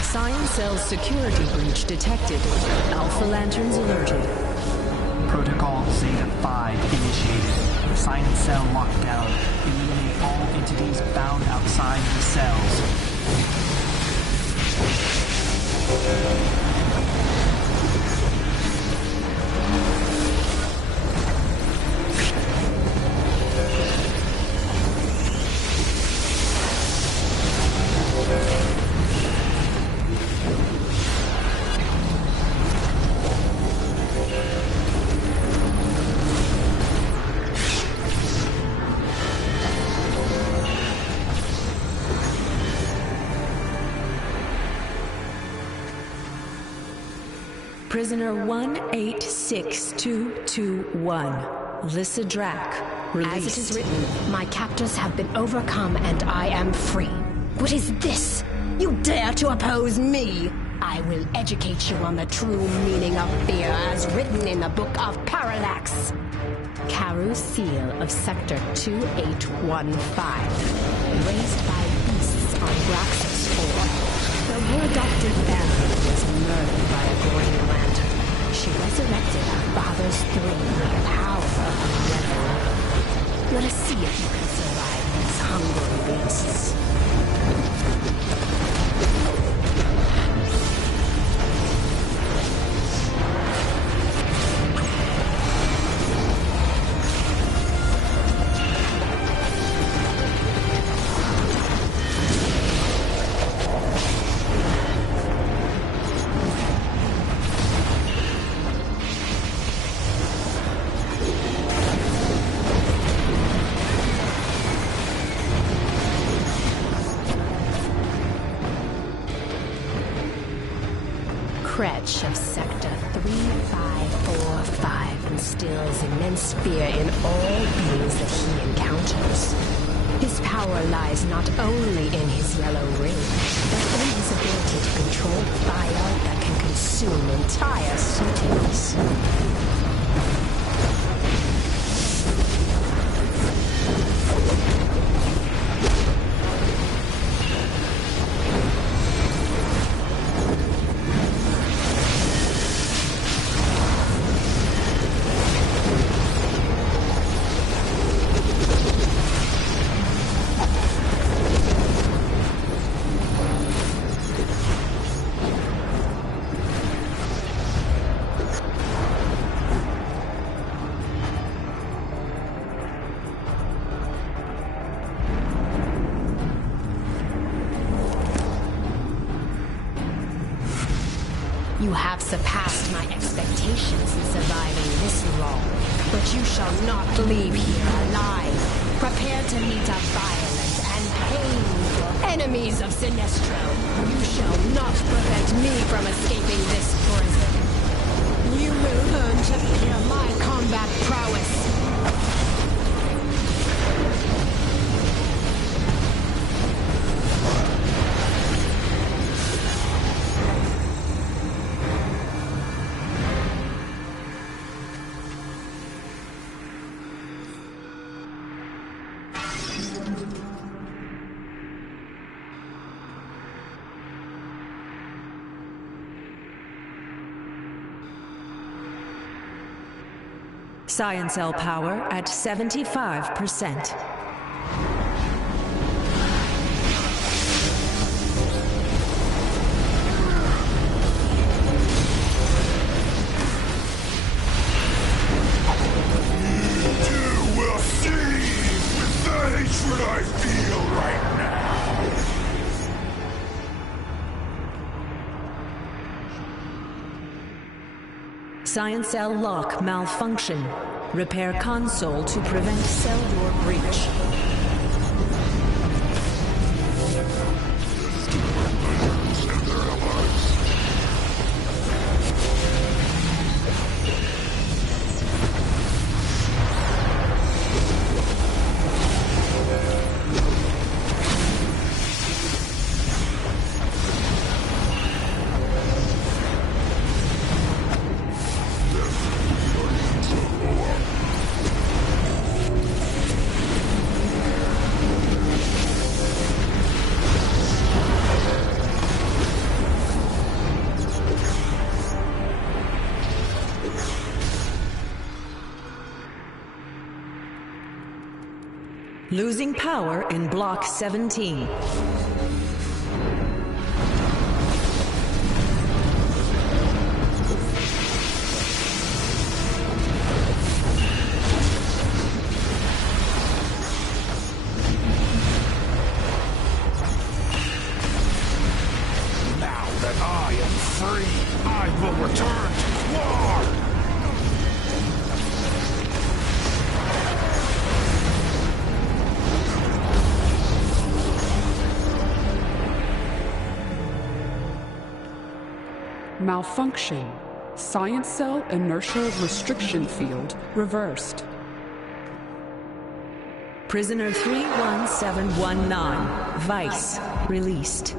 Science cell security breach detected. Alpha Lanterns alerted. Protocol Zeta 5 initiated. Science cell lockdown. Eliminate all entities found outside the cells. Prisoner 186221, Lissa Drack, released. As it is written, my captors have been overcome and I am free. What is this? You dare to oppose me? I will educate you on the true meaning of fear as written in the Book of Parallax. Karu seal of Sector 2815. Raised by beasts on Graxus 4. The war-adopted family was murdered by a Green Lantern. She resurrected her father's throne with the power of the weather. Let us see if you can survive these hungry beasts. Kretch of Sector 3545 instills immense fear in all beings that he encounters. His power lies not only in his yellow ring, but in his ability to control fire that can consume entire cities. You have surpassed my expectations in surviving this long, but you shall not leave here alive. Prepare to meet a violent and painful enemies of Sinestro. You shall not prevent me from escaping this prison. You will learn to fear my combat prowess. Science cell power at 75%. We'll see with the hatred I feel right now. Science cell lock malfunction. Repair console to prevent cell door breach. Losing power in Block 17. Now that I am free, I will return to Quar! Malfunction. Science cell inertial restriction field reversed. Prisoner 31719, Vice, released.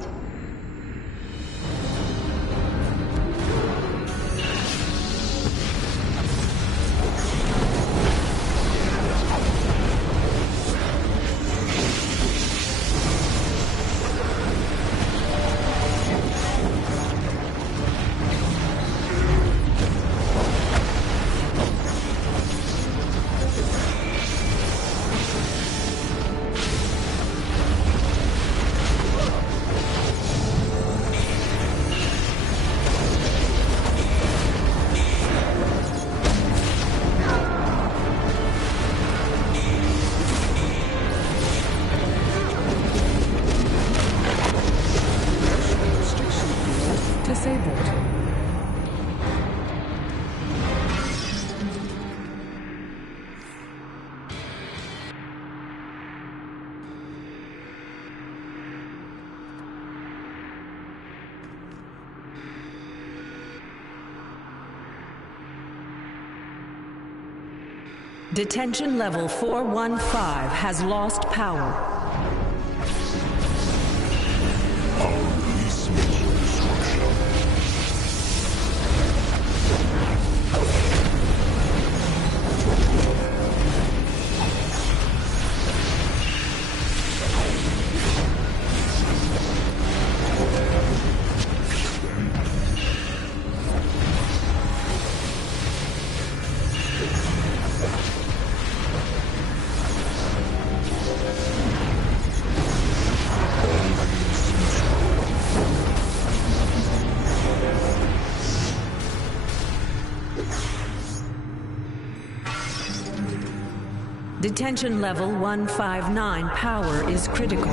Detention level 415 has lost power. Detention level 159 power is critical.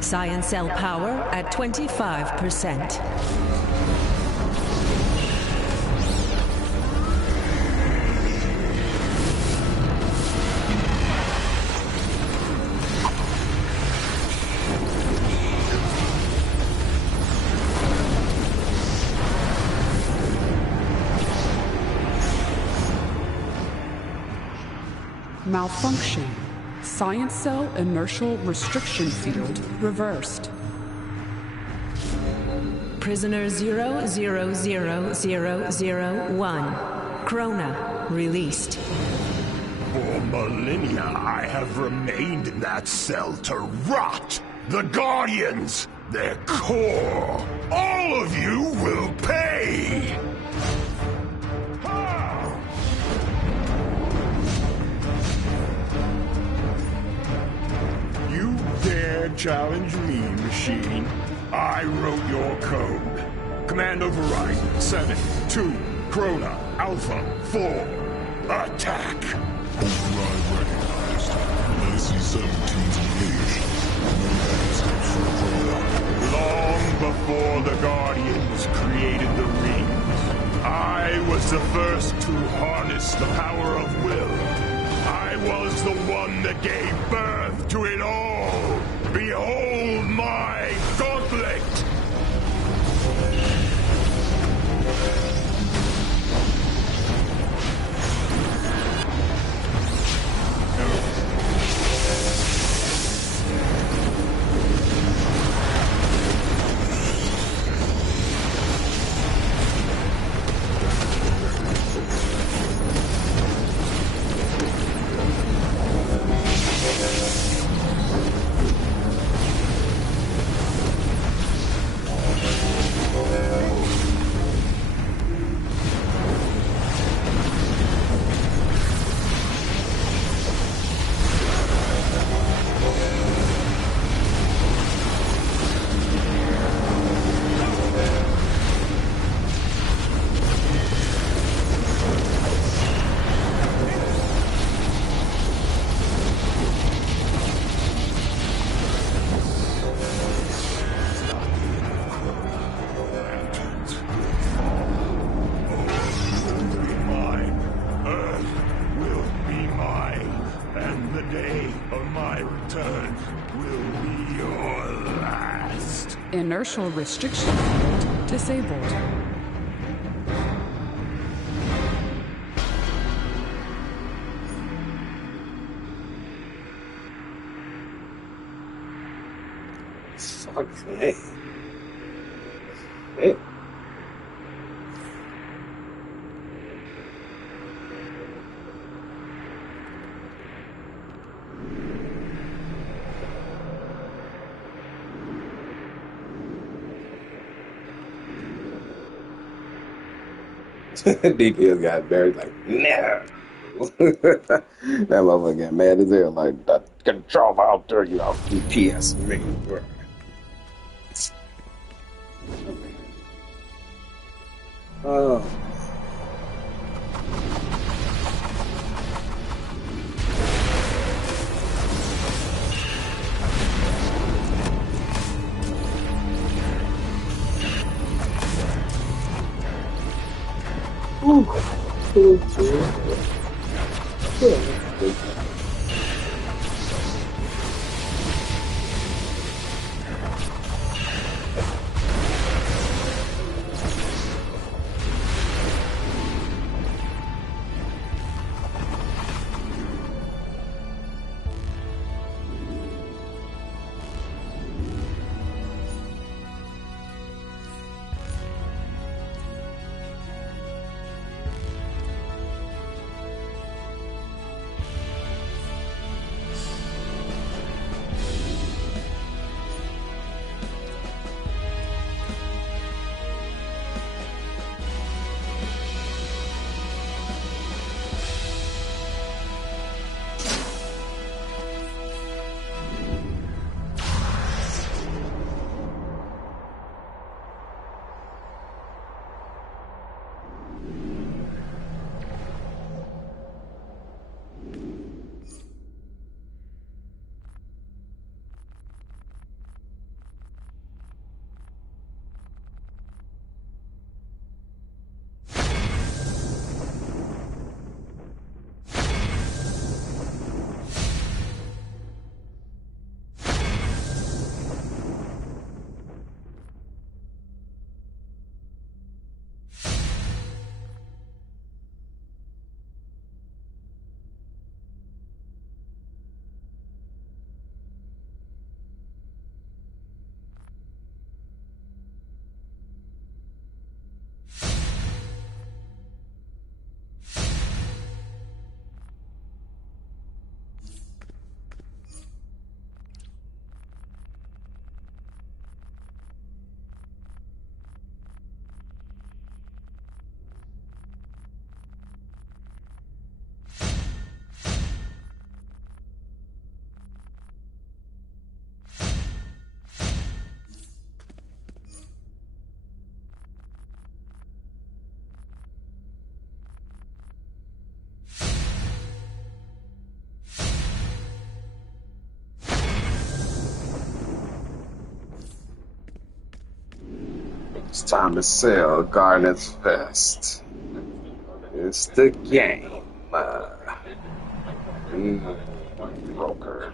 Science cell power at 25%. Malfunction. Science cell inertial restriction field reversed. Prisoner 000001. Krona released. For millennia, I have remained in that cell to rot. The Guardians, their core. All of you will pay! Dare challenge me, machine. I wrote your code. Command override 7-2 Krona Alpha 4. Attack. Override recognized. Legacy 17's engaged. No steps for Krona. Long before the Guardians created the rings, I was the first to harness the power of will. I was the one that gave birth to it all. Behold my gauntlet! Inertial restriction field disabled. Sucks, man. Hey. DPS got buried like, no. That motherfucker got mad as hell, like, the control, I'll turn you off DPS, man. Oh. It's time to sell Garnet's Vest. It's the game. Broker.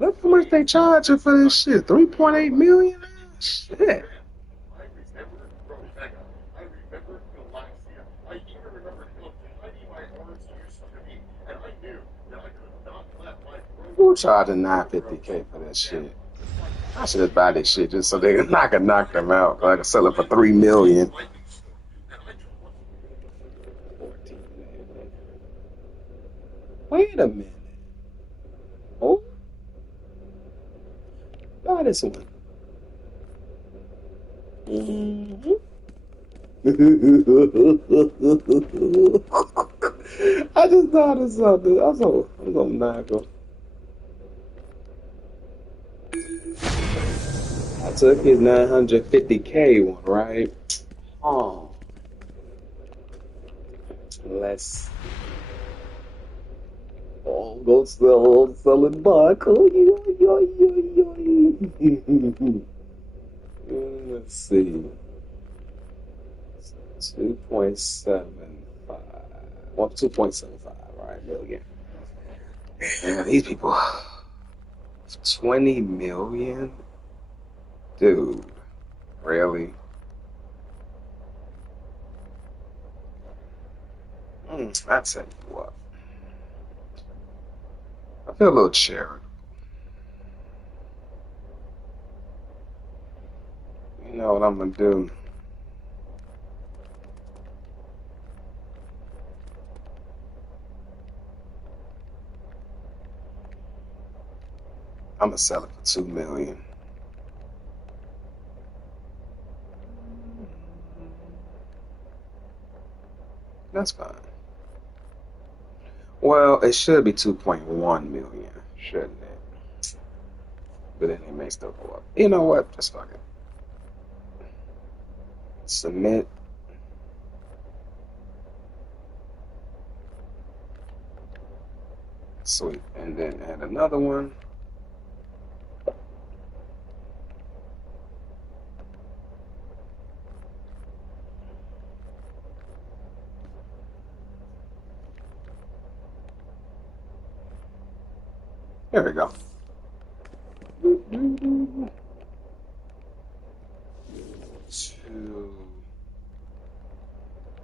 Look how much they charge you for this shit. 3.8 million? Shit. Who charging 950K for this shit? I should just buy this shit just so I can knock them out. I can sell it for 3 million. Wait a minute. Oh, buy this one. I just thought of something. I'm gonna knock him. I took his 950K one, right? Oh, let's go sell it back. Let's see. 2.75. Well, 2.75, right? Million. Yeah, these people. 20 million? Dude, really? I tell you what. I feel a little charitable. You know what I'm gonna do? I'm gonna sell it for 2 million. That's fine. Well, it should be 2.1 million, shouldn't it? But then it may still go up. You know what? Just fuck it. Submit. Sweet. And then add another one. There we go. Two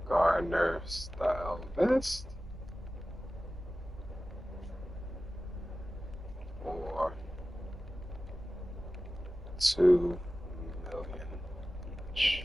Gardner style vest. Or 2 million each.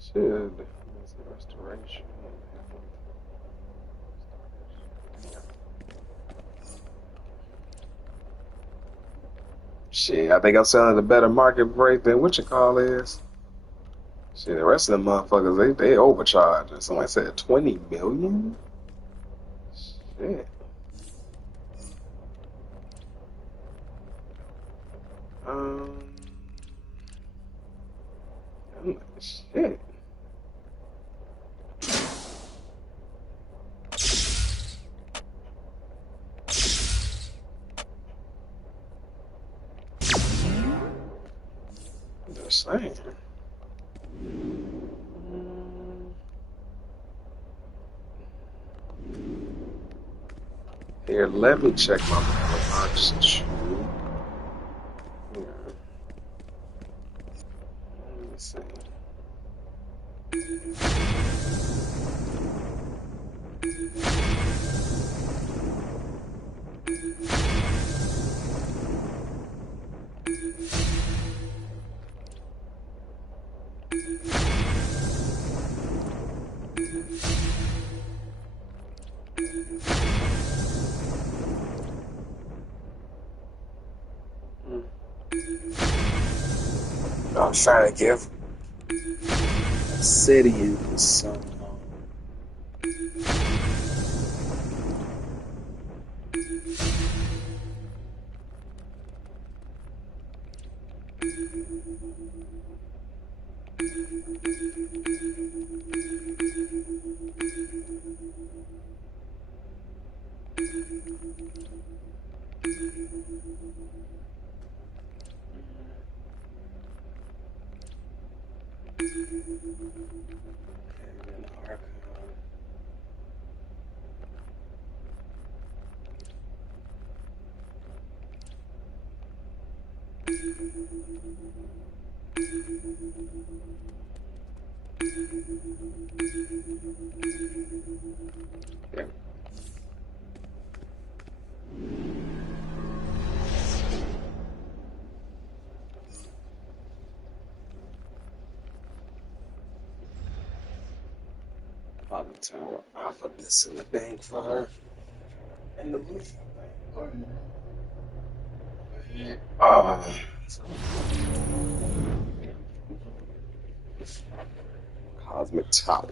Should restoration. Shit, I think I'm selling a better market rate than what you call is. Shit, the rest of them motherfuckers, they overcharging. Somebody said 20 million? Shit. I'm like, shit. Just saying. Here, let me check my box. Here. Let me see. I was trying to give Obsidian some. I'll put this in the bank for her. And the blue. Cosmic Tower.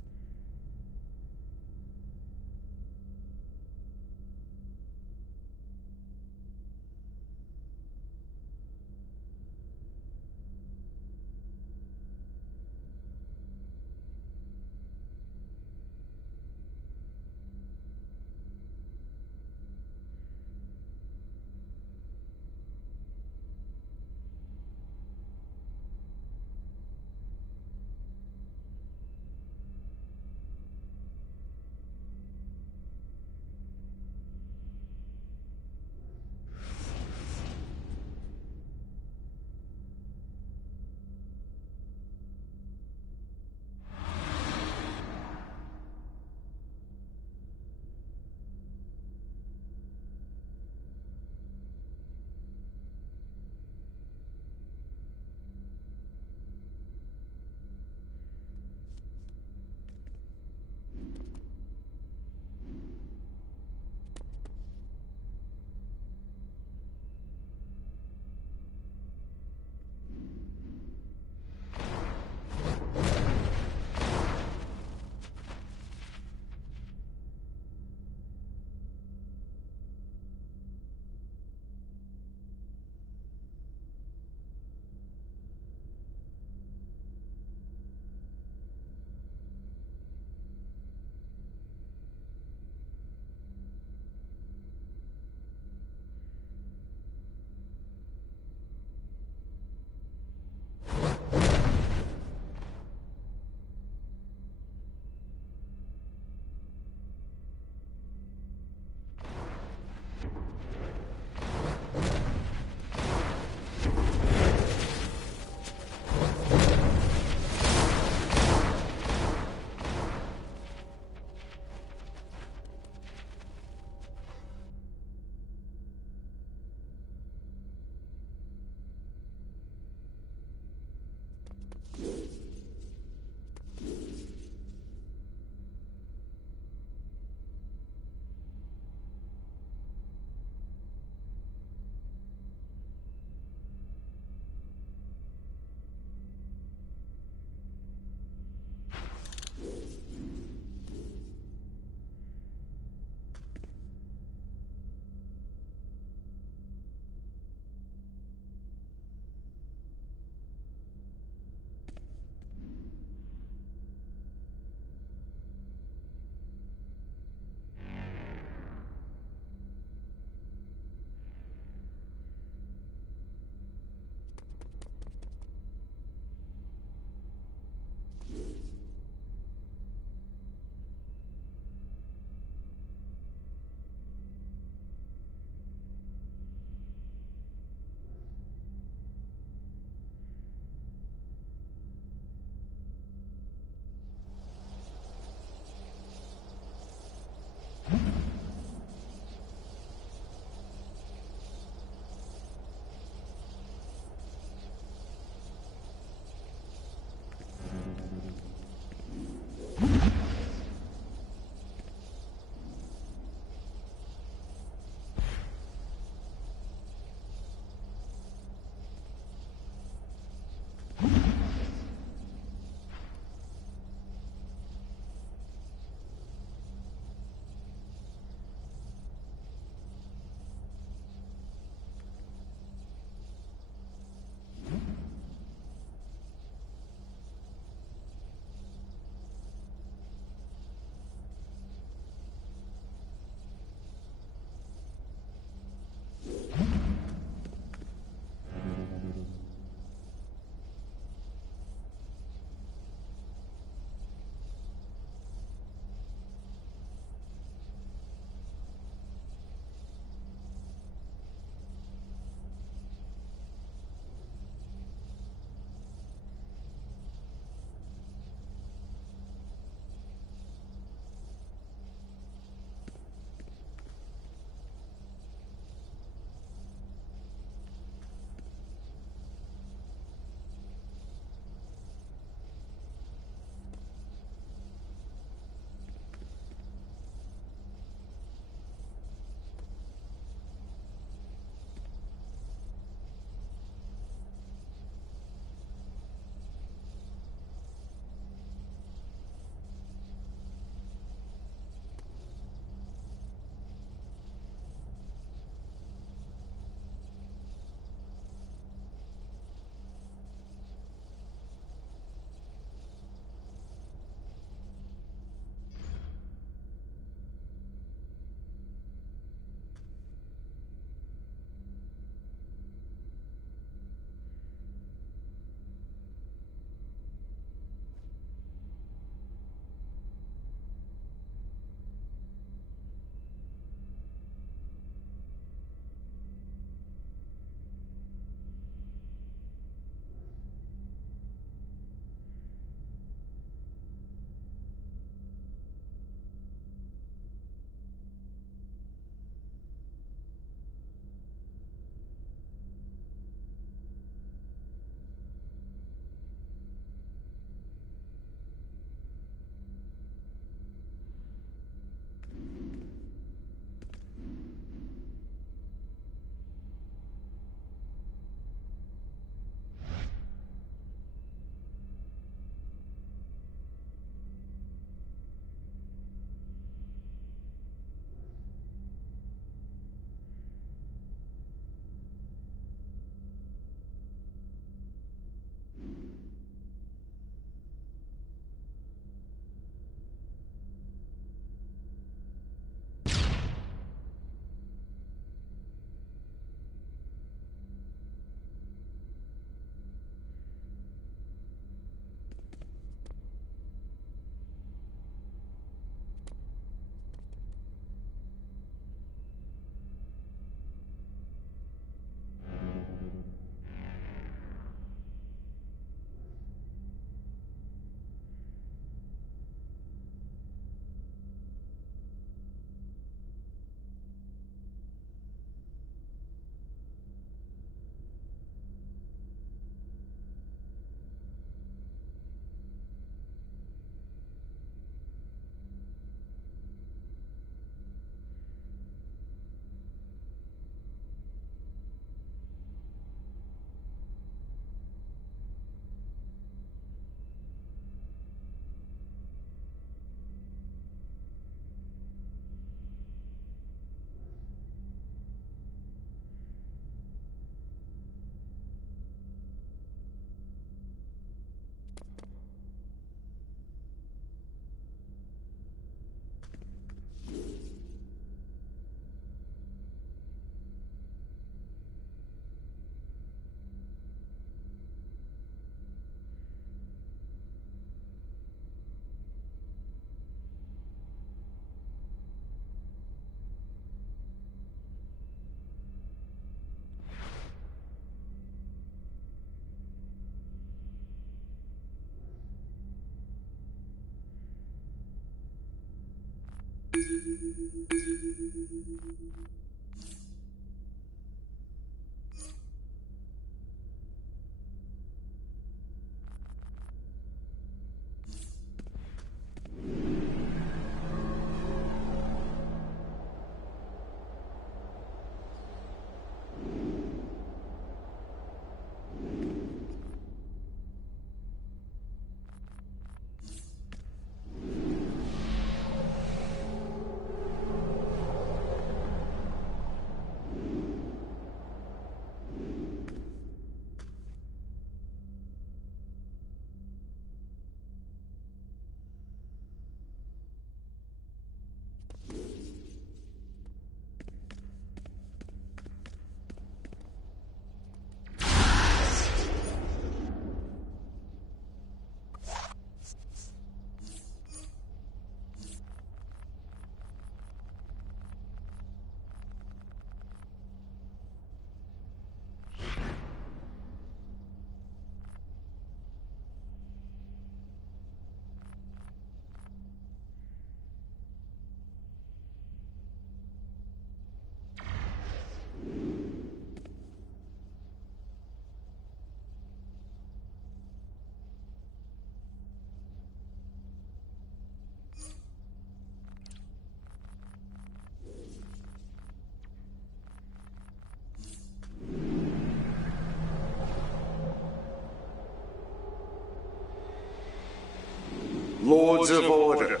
Lords of Order,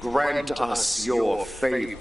grant us your favor.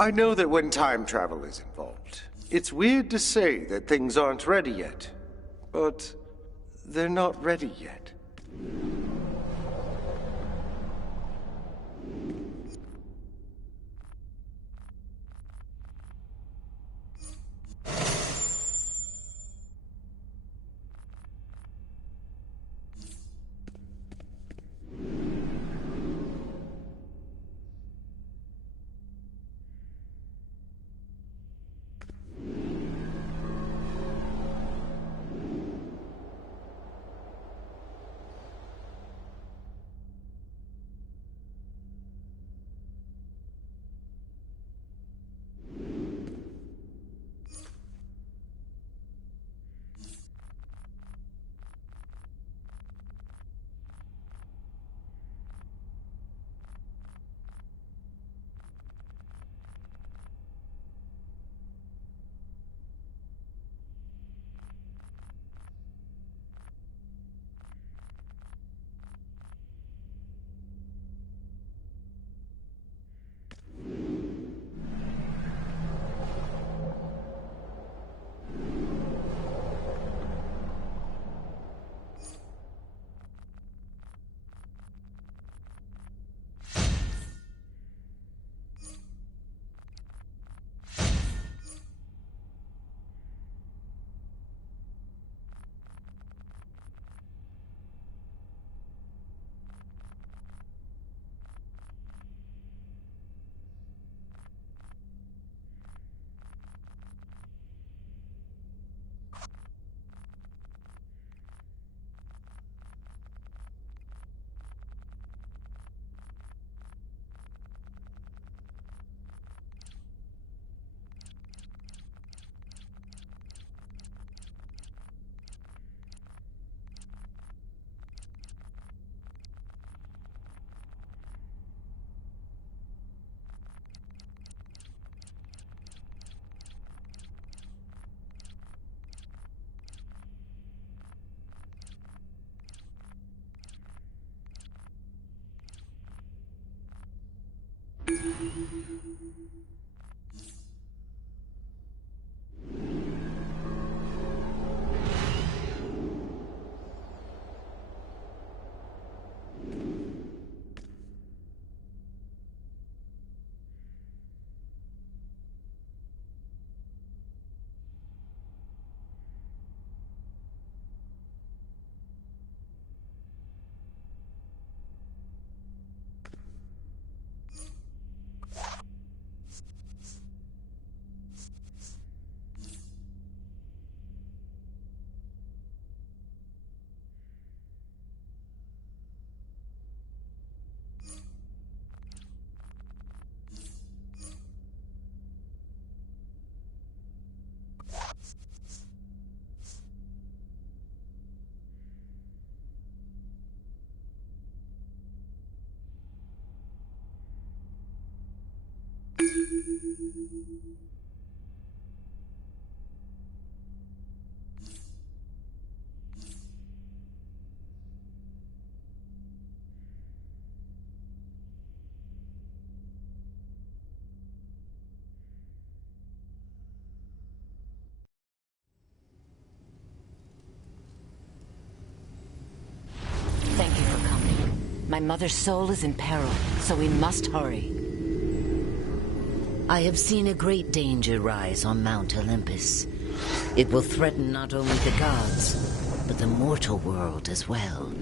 I know that when time travel is involved, it's weird to say that things aren't ready yet. But they're not ready yet. Thank you for coming. My mother's soul is in peril, so we must hurry. I have seen a great danger rise on Mount Olympus. It will threaten not only the gods, but the mortal world as well.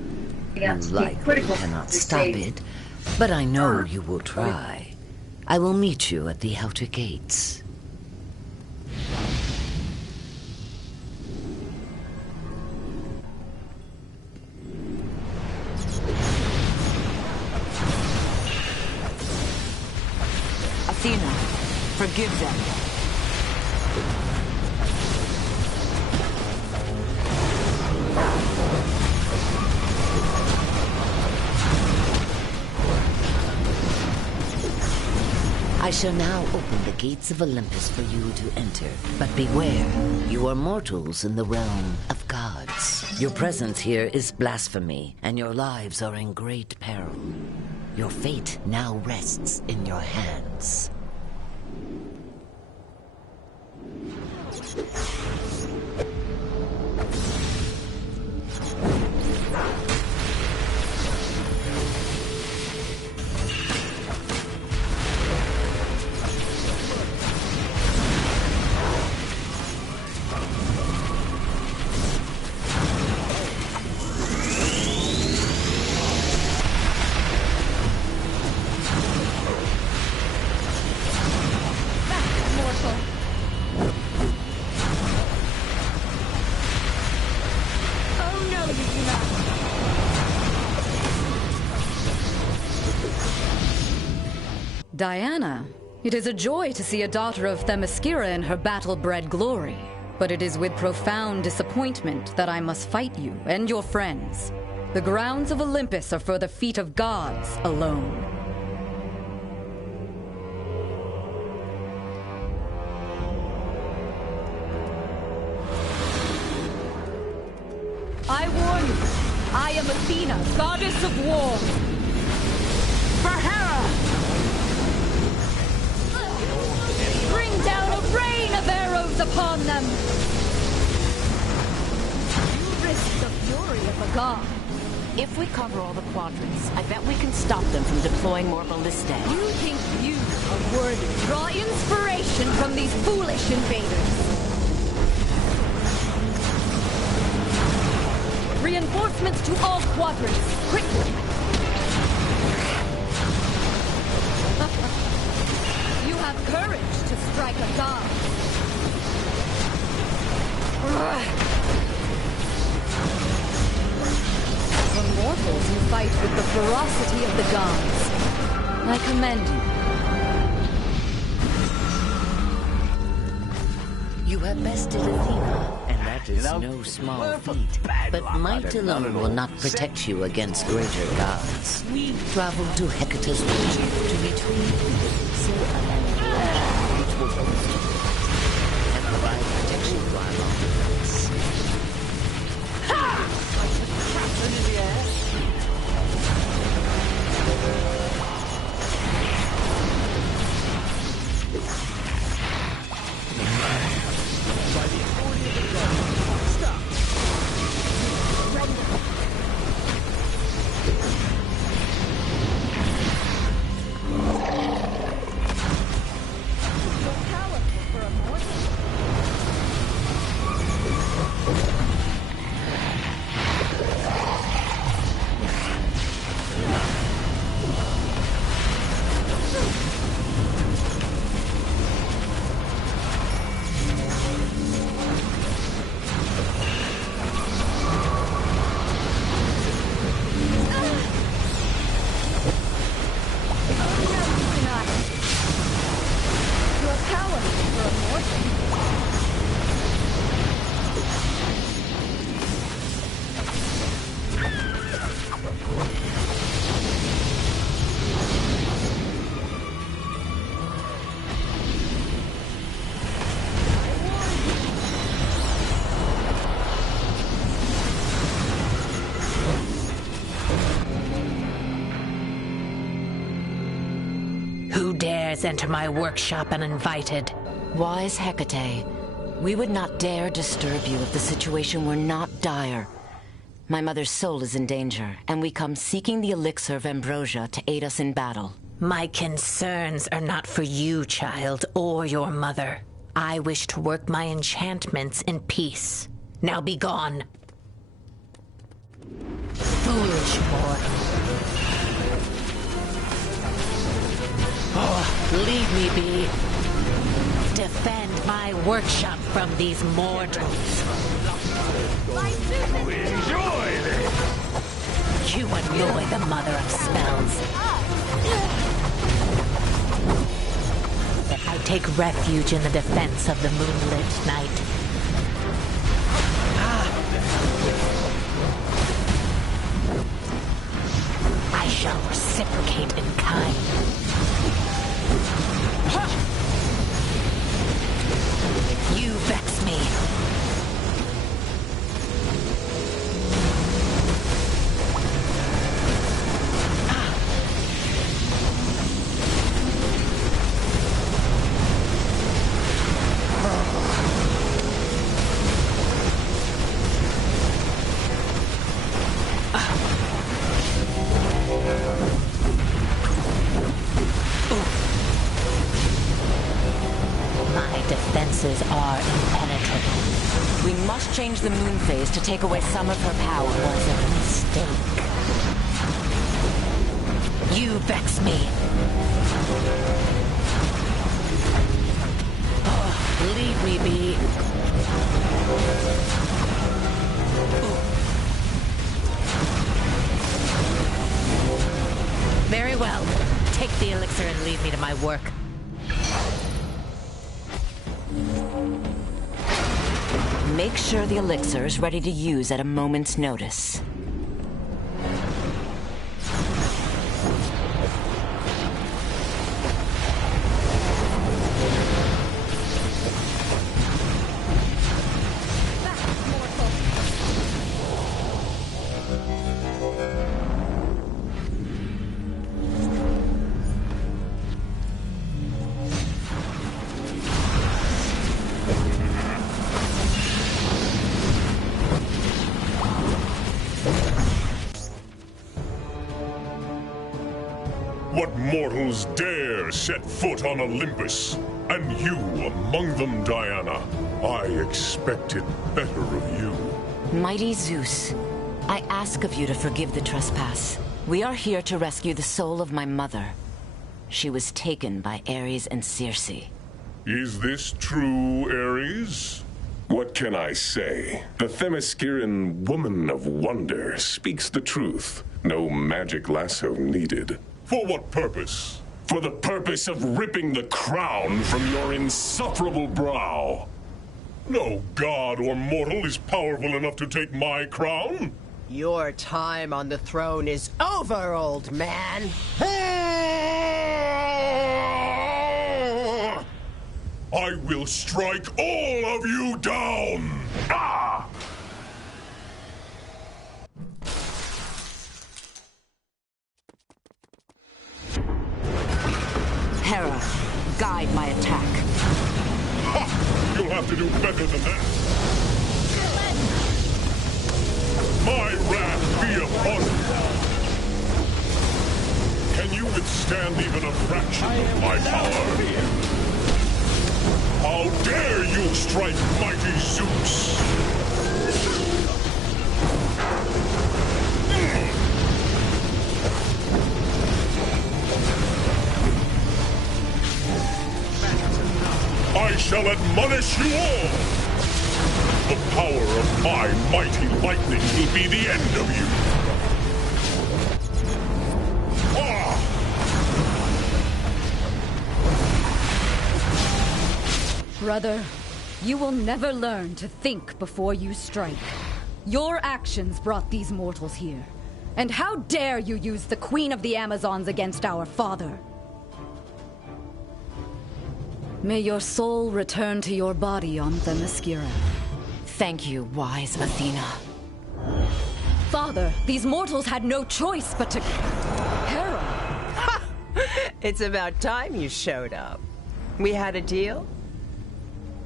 You likely cannot stop it, but I know you will try. I will meet you at the outer gates. Athena, forgive them. I shall now open the gates of Olympus for you to enter. But beware, you are mortals in the realm of gods. Your presence here is blasphemy, and your lives are in great peril. Your fate now rests in your hands. Diana, it is a joy to see a daughter of Themyscira in her battle-bred glory. But it is with profound disappointment that I must fight you and your friends. The grounds of Olympus are for the feet of gods alone. I warn you, I am Athena, goddess of war. For Hera! Bring down a rain of arrows upon them! You risk the fury of a god. If we cover all the quadrants, I bet we can stop them from deploying more ballistae. You think you are worthy? Draw inspiration from these foolish invaders. Reinforcements to all quadrants, quickly! You have courage to strike a god. For mortals, you fight with the ferocity of the gods. I commend you. You have bested Athena, and that is no small feat. But might alone will not protect you against greater gods. Travel to Hecate's region to retrieve which will boast and provide protection while on defense. dares enter my workshop uninvited? Wise Hecate, we would not dare disturb you if the situation were not dire. My mother's soul is in danger, and we come seeking the elixir of ambrosia to aid us in battle. My concerns are not for you, child, or your mother. I wish to work my enchantments in peace. Now be gone. Foolish mortal. Oh, leave me be. Defend my workshop from these mortals. Enjoy this! You annoy the mother of spells. I take refuge in the defense of the moonlit night. I shall reciprocate in kind. You vex me. Are impenetrable. We must change the moon phase to take away some of her power. Was a mistake. You vex me. Oh, leave me be. Very well. Take the elixir and leave me to my work. Make sure the elixir is ready to use at a moment's notice. What mortals dare set foot on Olympus? And you among them, Diana. I expected better of you. Mighty Zeus, I ask of you to forgive the trespass. We are here to rescue the soul of my mother. She was taken by Ares and Circe. Is this true, Ares? What can I say? The Themysciran woman of wonder speaks the truth. No magic lasso needed. For what purpose? For the purpose of ripping the crown from your insufferable brow. No god or mortal is powerful enough to take my crown. Your time on the throne is over, old man. I will strike all of you down! Ah! Hera, guide my attack. You'll have to do better than that. My wrath be upon you. Can you withstand even a fraction of my power? How dare you strike mighty Zeus? I shall admonish you all. The power of my mighty lightning will be the end of you. Ah! Brother, you will never learn to think before you strike. Your actions brought these mortals here. And how dare you use the Queen of the Amazons against our father? May your soul return to your body on Themyscira. Thank you, wise Athena. Father, these mortals had no choice but to... Hera! It's about time you showed up. We had a deal?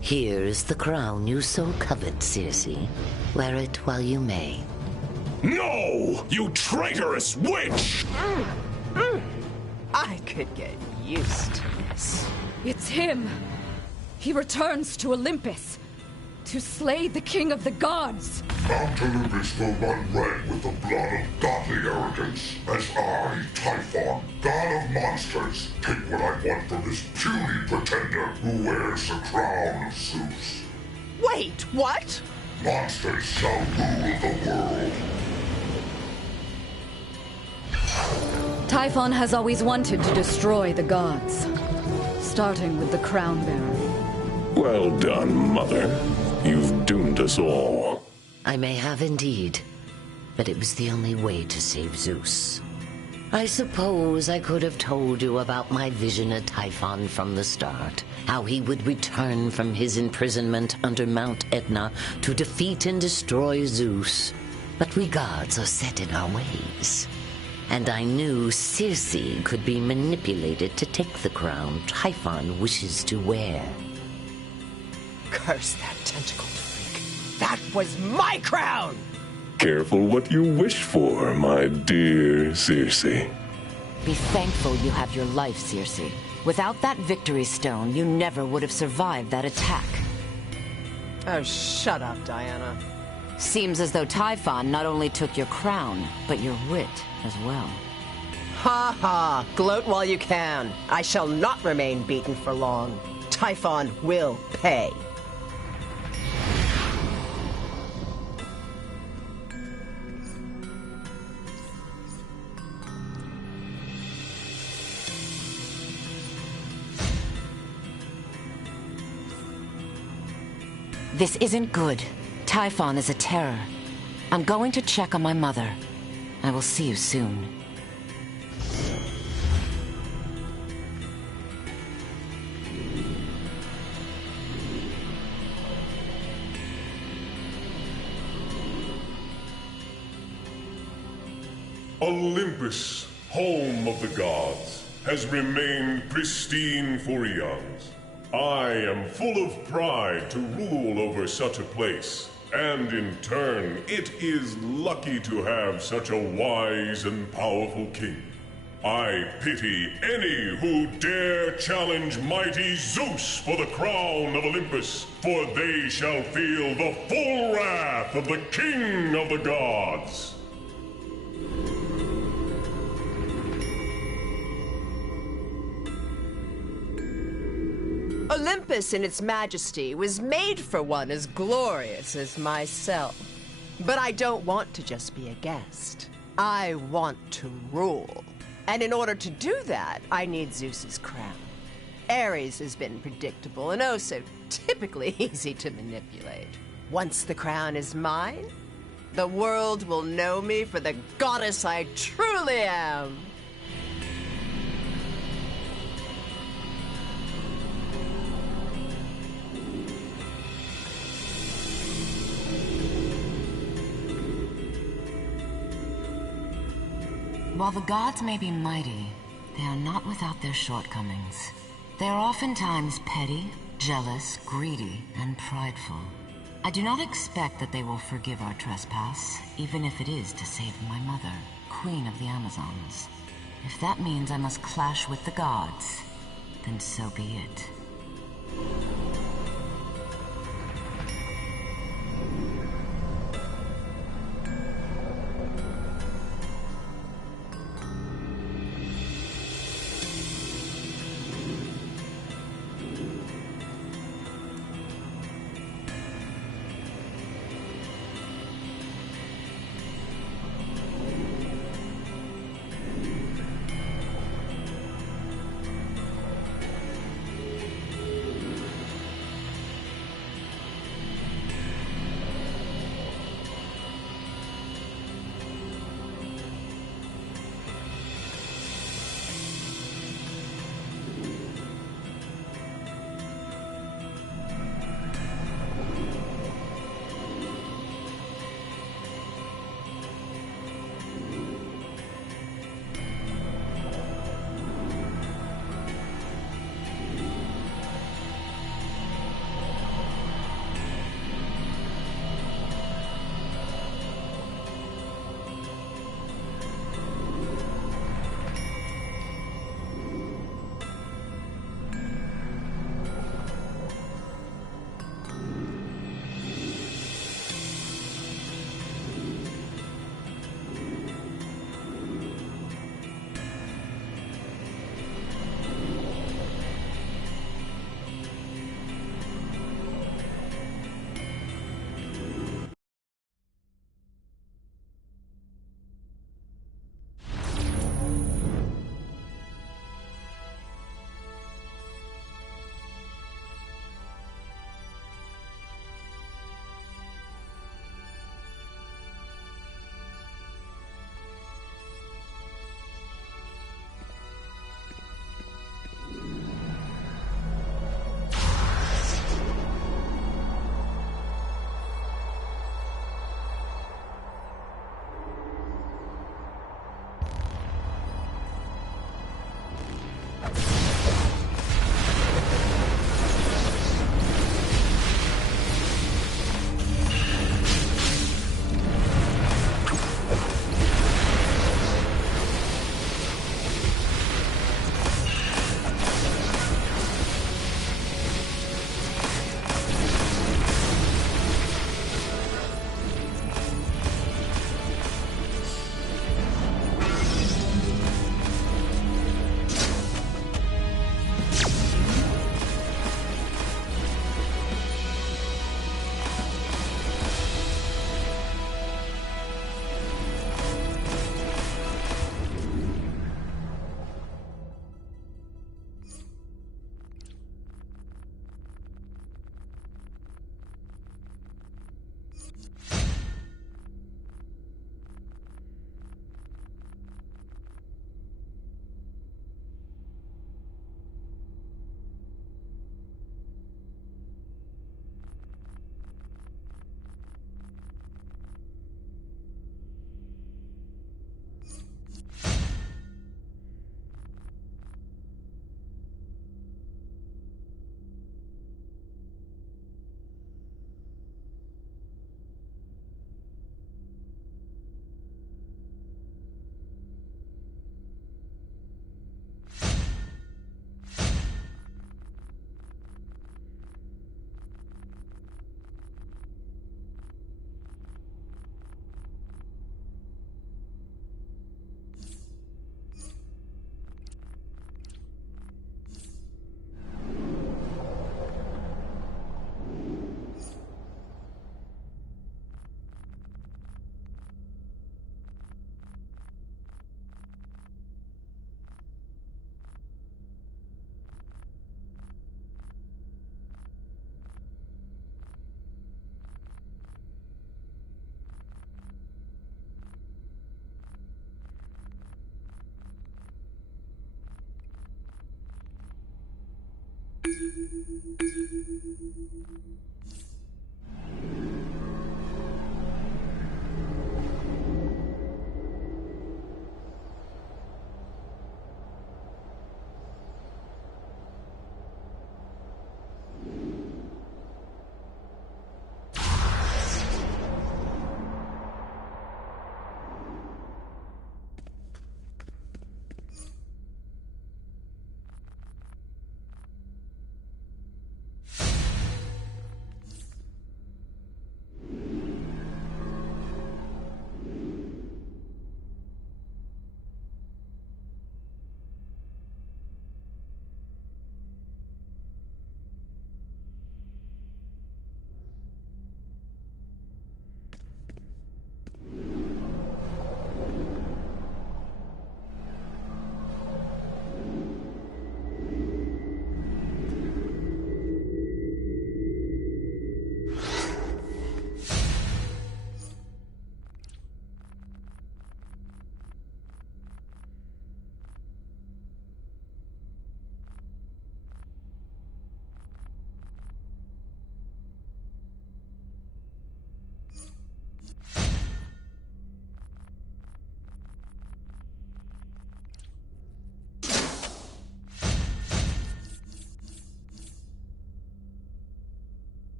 Here is the crown you so covet, Circe. Wear it while you may. No! You traitorous witch! I could get used to this. It's him! He returns to Olympus to slay the king of the gods! Mount Olympus will run red with the blood of godly arrogance, as I, Typhon, god of monsters, take what I want from this puny pretender who wears the crown of Zeus. Wait, what? Monsters shall rule the world. Typhon has always wanted to destroy the gods, starting with the crown bearer. Well done, Mother. You've doomed us all. I may have indeed, but it was the only way to save Zeus. I suppose I could have told you about my vision of Typhon from the start, how he would return from his imprisonment under Mount Etna to defeat and destroy Zeus. But we gods are set in our ways. And I knew Circe could be manipulated to take the crown Typhon wishes to wear. Curse that tentacle freak. That was my crown! Careful what you wish for, my dear Circe. Be thankful you have your life, Circe. Without that victory stone, you never would have survived that attack. Oh, shut up, Diana. Seems as though Typhon not only took your crown, but your wit as well. Ha ha! Gloat while you can. I shall not remain beaten for long. Typhon will pay. This isn't good. Typhon is a terror. I'm going to check on my mother. I will see you soon. Olympus, home of the gods, has remained pristine for eons. I am full of pride to rule over such a place, and in turn, it is lucky to have such a wise and powerful king. I pity any who dare challenge mighty Zeus for the crown of Olympus, for they shall feel the full wrath of the king of the gods. Olympus in its majesty was made for one as glorious as myself. But I don't want to just be a guest. I want to rule. And in order to do that, I need Zeus's crown. Ares has been predictable and oh so typically easy to manipulate. Once the crown is mine, the world will know me for the goddess I truly am. While the gods may be mighty, they are not without their shortcomings. They are oftentimes petty, jealous, greedy, and prideful. I do not expect that they will forgive our trespass, even if it is to save my mother, Queen of the Amazons. If that means I must clash with the gods, then so be it.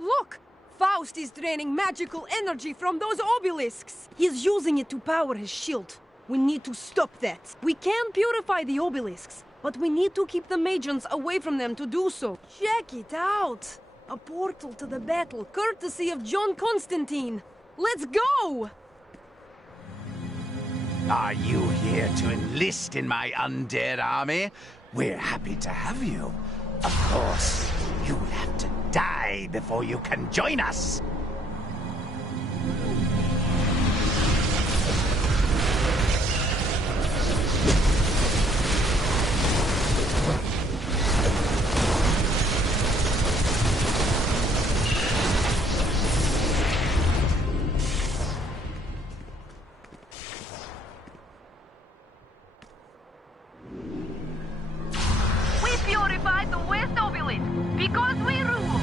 Look! Faust is draining magical energy from those obelisks! He's using it to power his shield. We need to stop that. We can purify the obelisks, but we need to keep the Magians away from them to do so. Check it out! A portal to the battle, courtesy of John Constantine. Let's go! Are you here to enlist in my undead army? We're happy to have you. Of course, you'll have to die before you can join us. We purified the West Obelisk because we rule.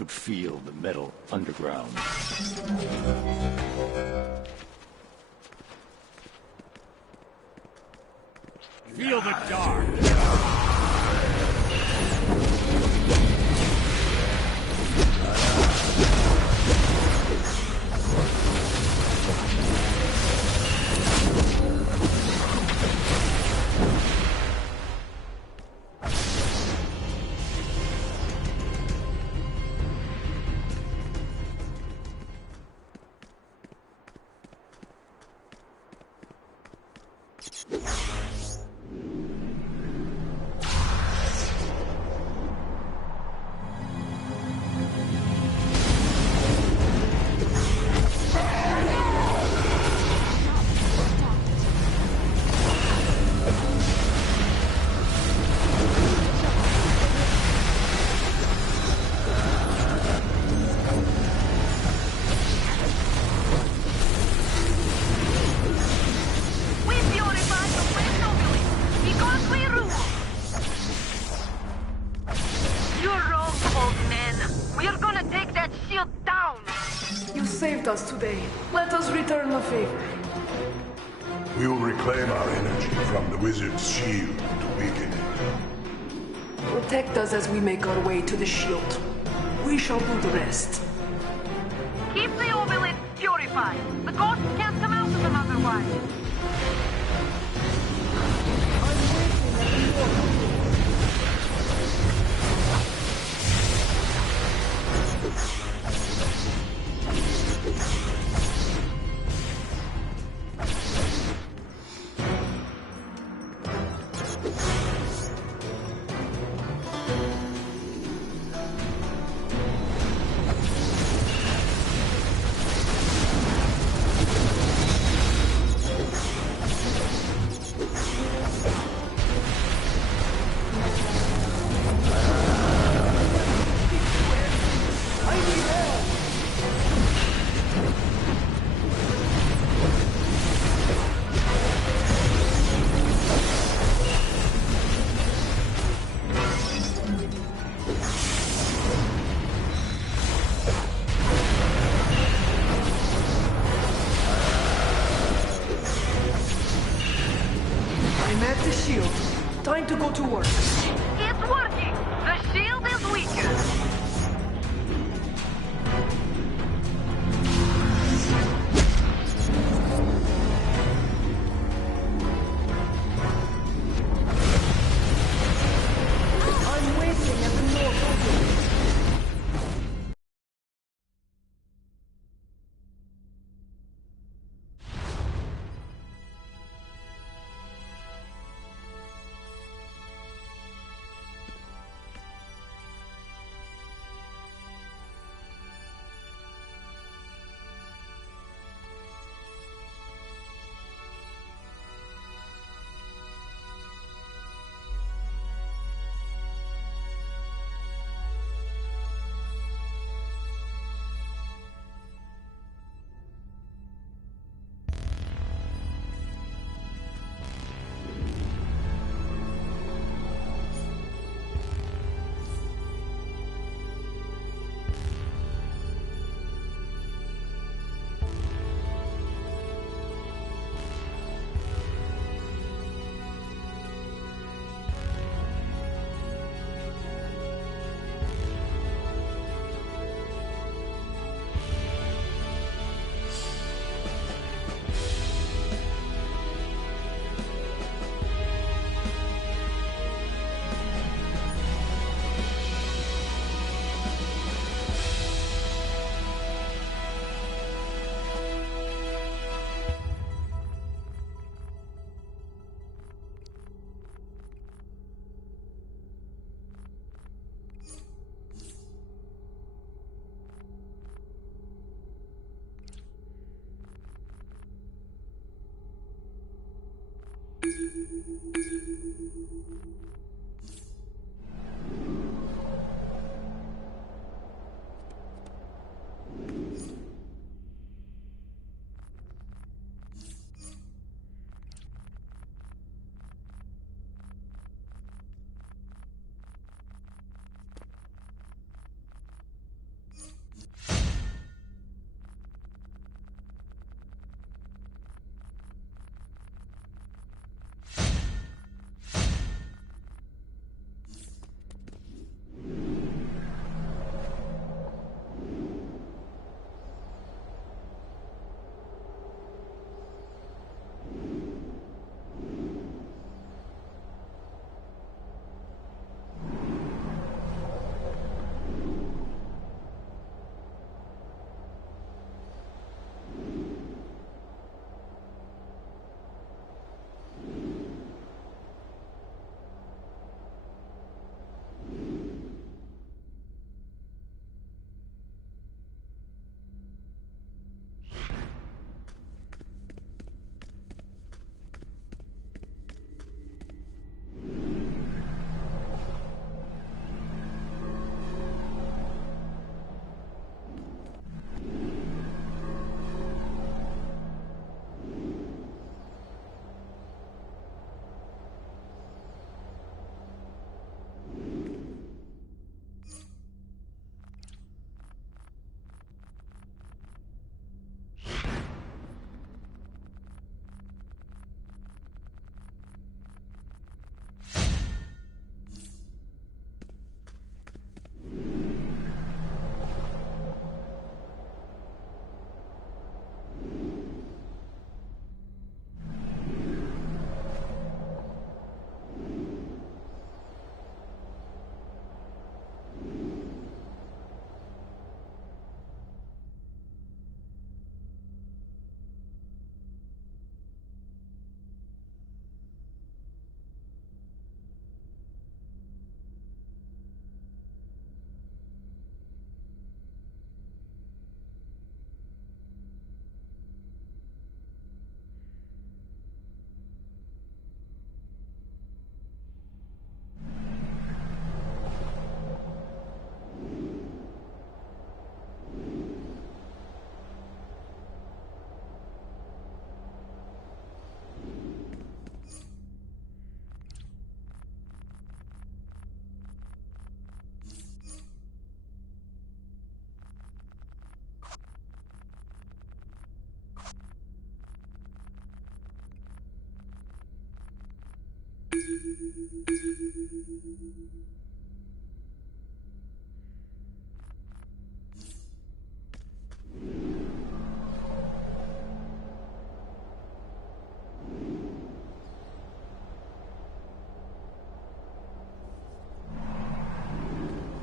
could feel the metal underground. Feel the dark! Us today. Let us return the favor. We will reclaim our energy from the wizard's shield to weaken it. Protect us as we make our way to the shield. We shall do the rest. Keep the obelisk purified. The ghosts can't come out of them otherwise. Time to go to work. It's working! The shield is weaker! I'm waiting at the north opening.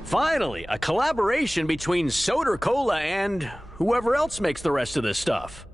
Finally, a collaboration between Soda Cola and whoever else makes the rest of this stuff.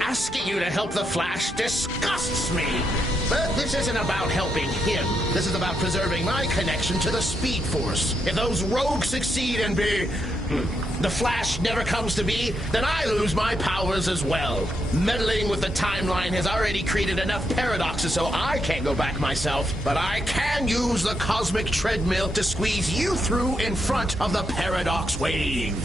Asking you to help the Flash disgusts me. But this isn't about helping him. This is about preserving my connection to the Speed Force. If those rogues succeed and the Flash never comes to be, then I lose my powers as well. Meddling with the timeline has already created enough paradoxes so I can't go back myself. But I can use the cosmic treadmill to squeeze you through in front of the paradox wave.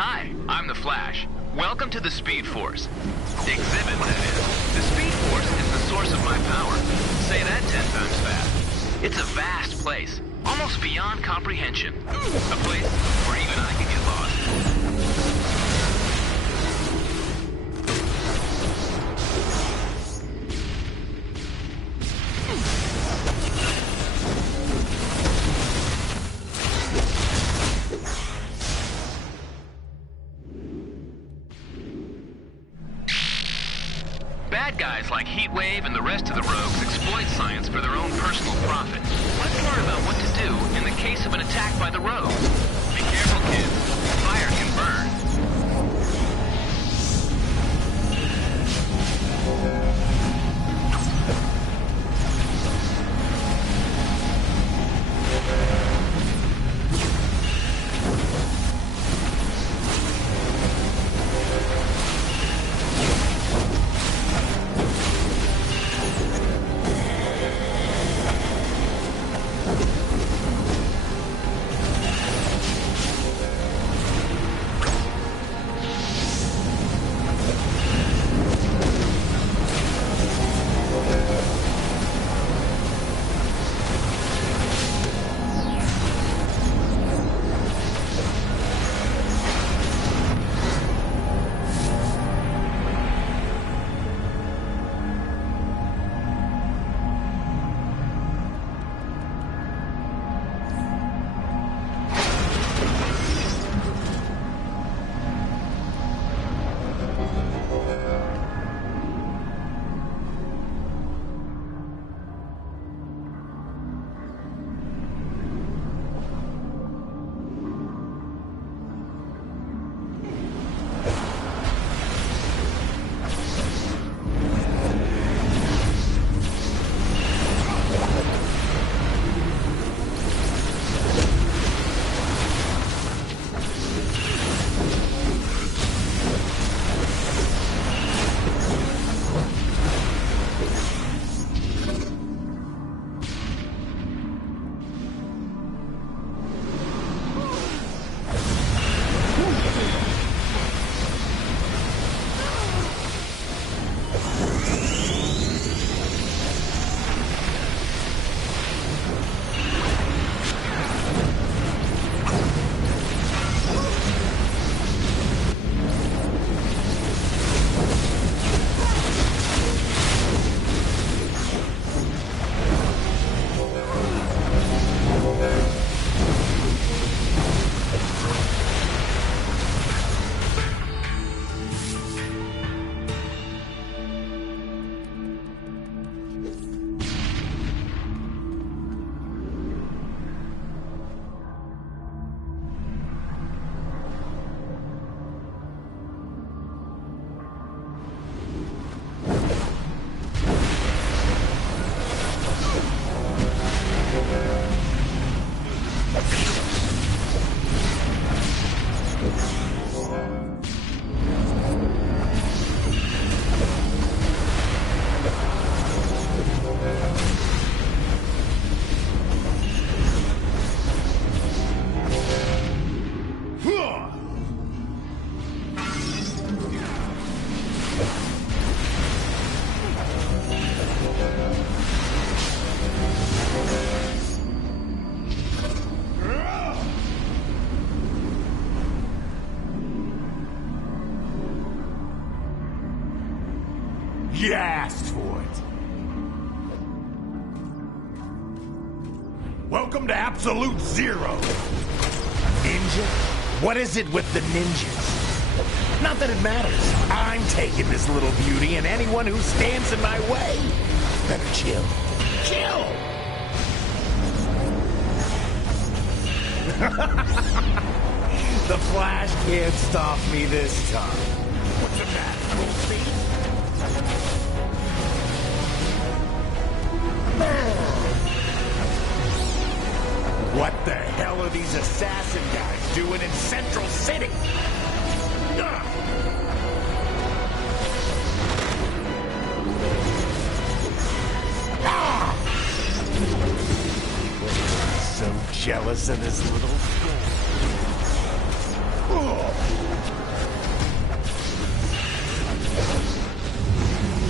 Hi, I'm the Flash. Welcome to the Speed Force. Exhibit, that is. The Speed Force is the source of my power. Say that 10 times fast. It's a vast place, almost beyond comprehension. A place where even I can get lost. Bad guys like Heatwave and the rest of the rogues exploit science for their own personal profit. Let's learn about what to do in the case of an attack by the rogues. Be careful, kids. Fire can burn. You asked for it. Welcome to Absolute Zero. Ninja? What is it with the ninjas? Not that it matters. I'm taking this little beauty, and anyone who stands in my way better chill. Chill! The Flash can't stop me this time. What's the matter, full speed? What the hell are these assassin guys doing in Central City? So jealous of this little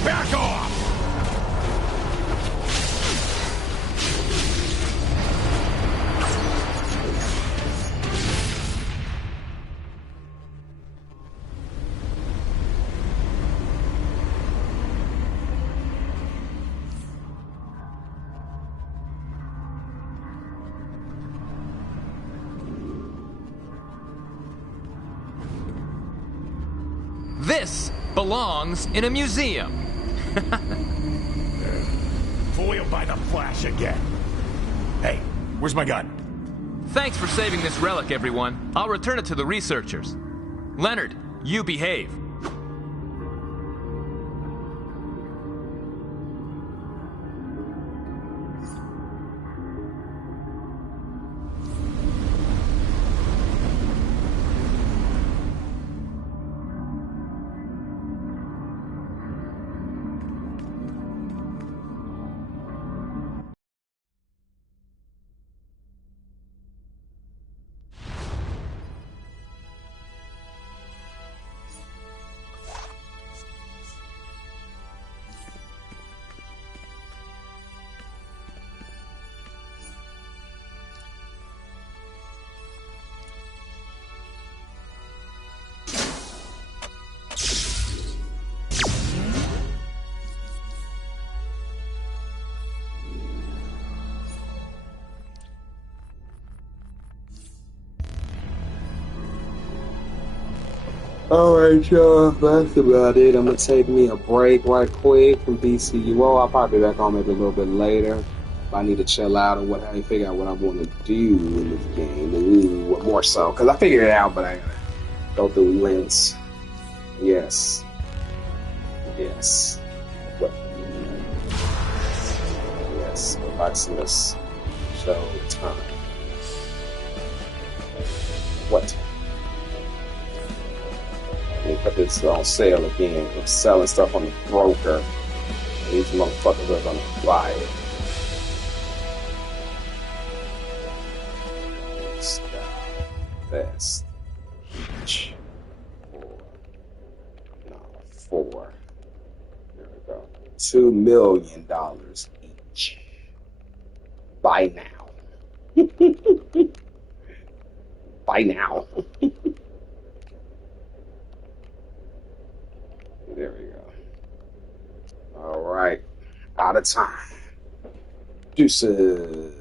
back off! This belongs in a museum. Foiled by the Flash again. Hey, where's my gun? Thanks for saving this relic, everyone. I'll return it to the researchers. Leonard, you behave. Alright, y'all, that's about it. I'm gonna take me a break right quick from DCUO. I'll probably be back on maybe a little bit later. If I need to chill out or what have you, figure out what I want to do in this game. Ooh, more so, because I figured it out, but I gotta go through lens. Yes. Yes. What? Yes, Maximus Show Time. What? They put this on sale again. I'm selling stuff on the broker. These motherfuckers are gonna buy it. Best. Each. Four. There we go. $2 million each. Buy now. Buy now. There we go. All right. Out of time. Deuces.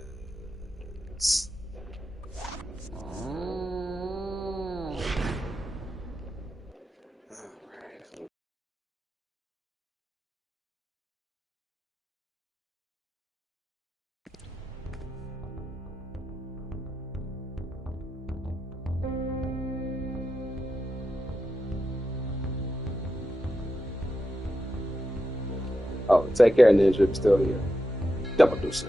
Oh, take care, Ninja. I'm still here. Double deuces.